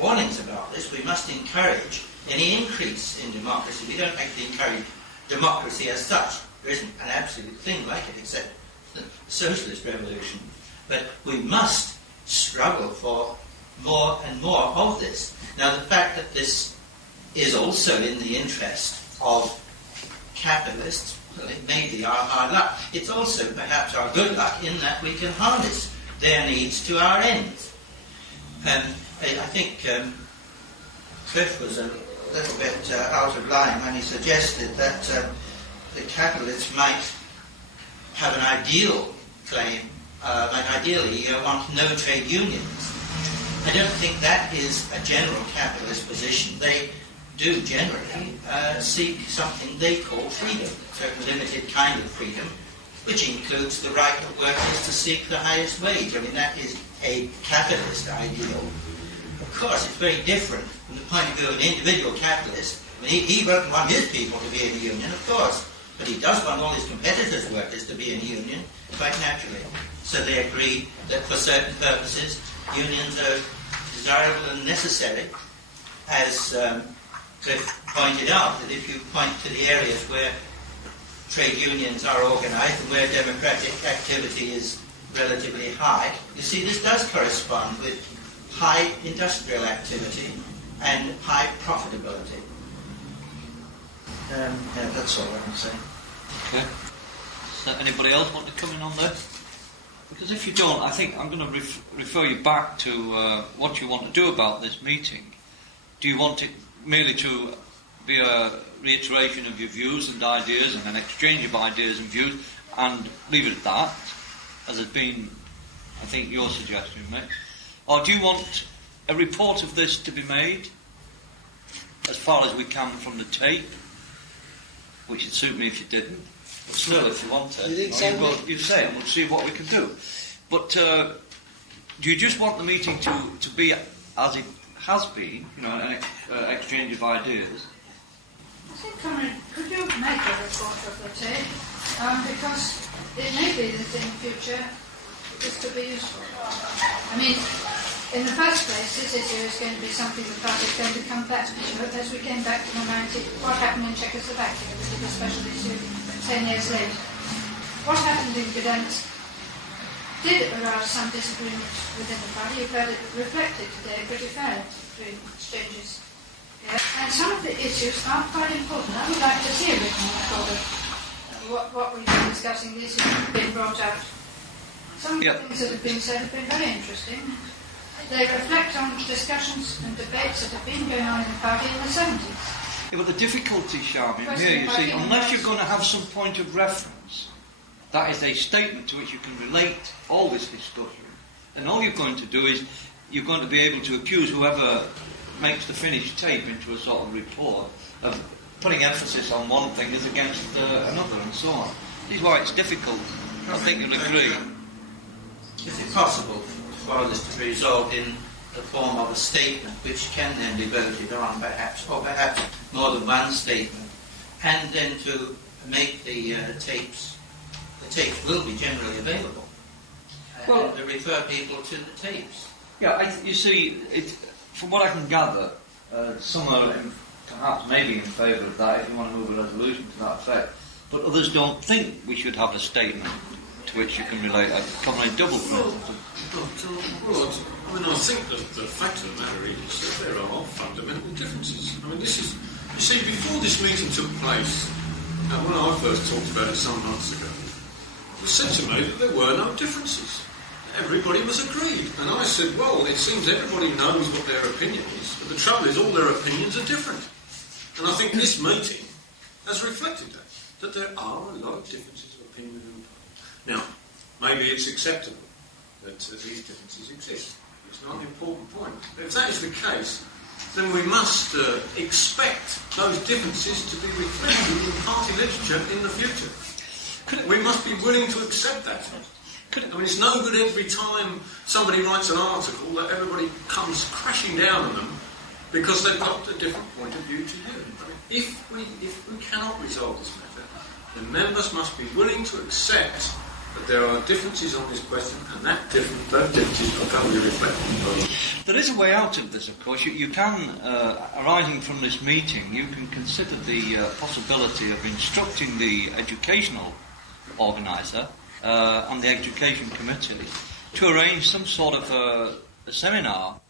warnings about this, we must encourage any increase in democracy. We don't actually encourage democracy as such. There isn't an absolute thing like it except the socialist revolution. But we must struggle for more and more of this. Now, the fact that this is also in the interest of capitalists, well, it may be our hard luck. It's also perhaps our good luck in that we can harness their needs to our ends. I think Cliff was a little bit out of line when he suggested that the capitalists might have an ideal claim, and ideally want no trade unions. I don't think that is a general capitalist position. They do generally seek something they call freedom, a certain limited kind of freedom, which includes the right of workers to seek the highest wage. I mean, that is a capitalist ideal. Of course, it's very different from the point of view of an individual capitalist. I mean, he won't want his people to be in a union, of course, but he does want all his competitors' workers to be in a union, quite naturally. So they agree that for certain purposes, unions are desirable and necessary, as Cliff pointed out, that if you point to the areas where trade unions are organised and where democratic activity is relatively high, you see this does correspond with high industrial activity and high profitability. Yeah, that's all I can say. Okay. Does anybody else want to come in on this? Because if you don't, I think I'm going to refer you back to what you want to do about this meeting. Do you want it merely to be a reiteration of your views and ideas and an exchange of ideas and views and leave it at that, as has been, I think, your suggestion, mate? Or do you want a report of this to be made, as far as we can from the tape, which would suit me if you didn't, but still, if you want it, you say it and we'll see what we can do. But do you just want the meeting to be as it has been, an exchange of ideas? I think, Conrad, could you make a report of the tape? Because it may be that in future it's to be useful. I mean, In the first place, this issue is going to be something the party is going to come back to, as we came back to the 90s, what happened in Czechoslovakia, which is a special issue 10 years later. What happened in Gdansk did arouse some disagreement within the party. You've heard it reflected today pretty fairly between exchanges. Yeah. And some of the issues are quite important. I would like to see a written record of what we've been discussing, the issues that have been brought out. Some of the things that have been said have been very interesting. They reflect on discussions and debates that have been going on in the party in the 70s. Yeah, but the difficulty, Charmian, here, you see, unless you're going to have some point of reference, that is a statement to which you can relate all this discussion, and all you're going to do is you're going to be able to accuse whoever makes the finished tape into a sort of report of putting emphasis on one thing as against another, and so on. This is why it's difficult. I think you'll agree. Is it possible for this to be resolved in the form of a statement which can then be voted on, perhaps, or perhaps more than one statement, and then to make the tapes will be generally available, and to refer people to the tapes? Yeah, you see, from what I can gather, some are perhaps maybe in favour of that if you want to move a resolution to that effect, but others don't think we should have a statement to which you can relate a commonly double principle. I think that the fact of the matter is that there are fundamental differences. You see, before this meeting took place, when I first talked about it some months ago, it was said to me that there were no differences. Everybody was agreed. And I said, well, it seems everybody knows what their opinion is, but the trouble is all their opinions are different. And I think this meeting has reflected that there are a lot of differences of opinion within the party. Now, maybe it's acceptable that these differences exist. It's not an important point. But if that is the case, then we must expect those differences to be reflected in party literature in the future. We must be willing to accept that. It's no good every time somebody writes an article that everybody comes crashing down on them because they've got a different point of view to you. If we cannot resolve this matter, then members must be willing to accept that there are differences on this question, and those differences are going to be reflected. There is a way out of this, of course. You can, arising from this meeting, you can consider the possibility of instructing the educational organiser and the education committee to arrange some sort of a seminar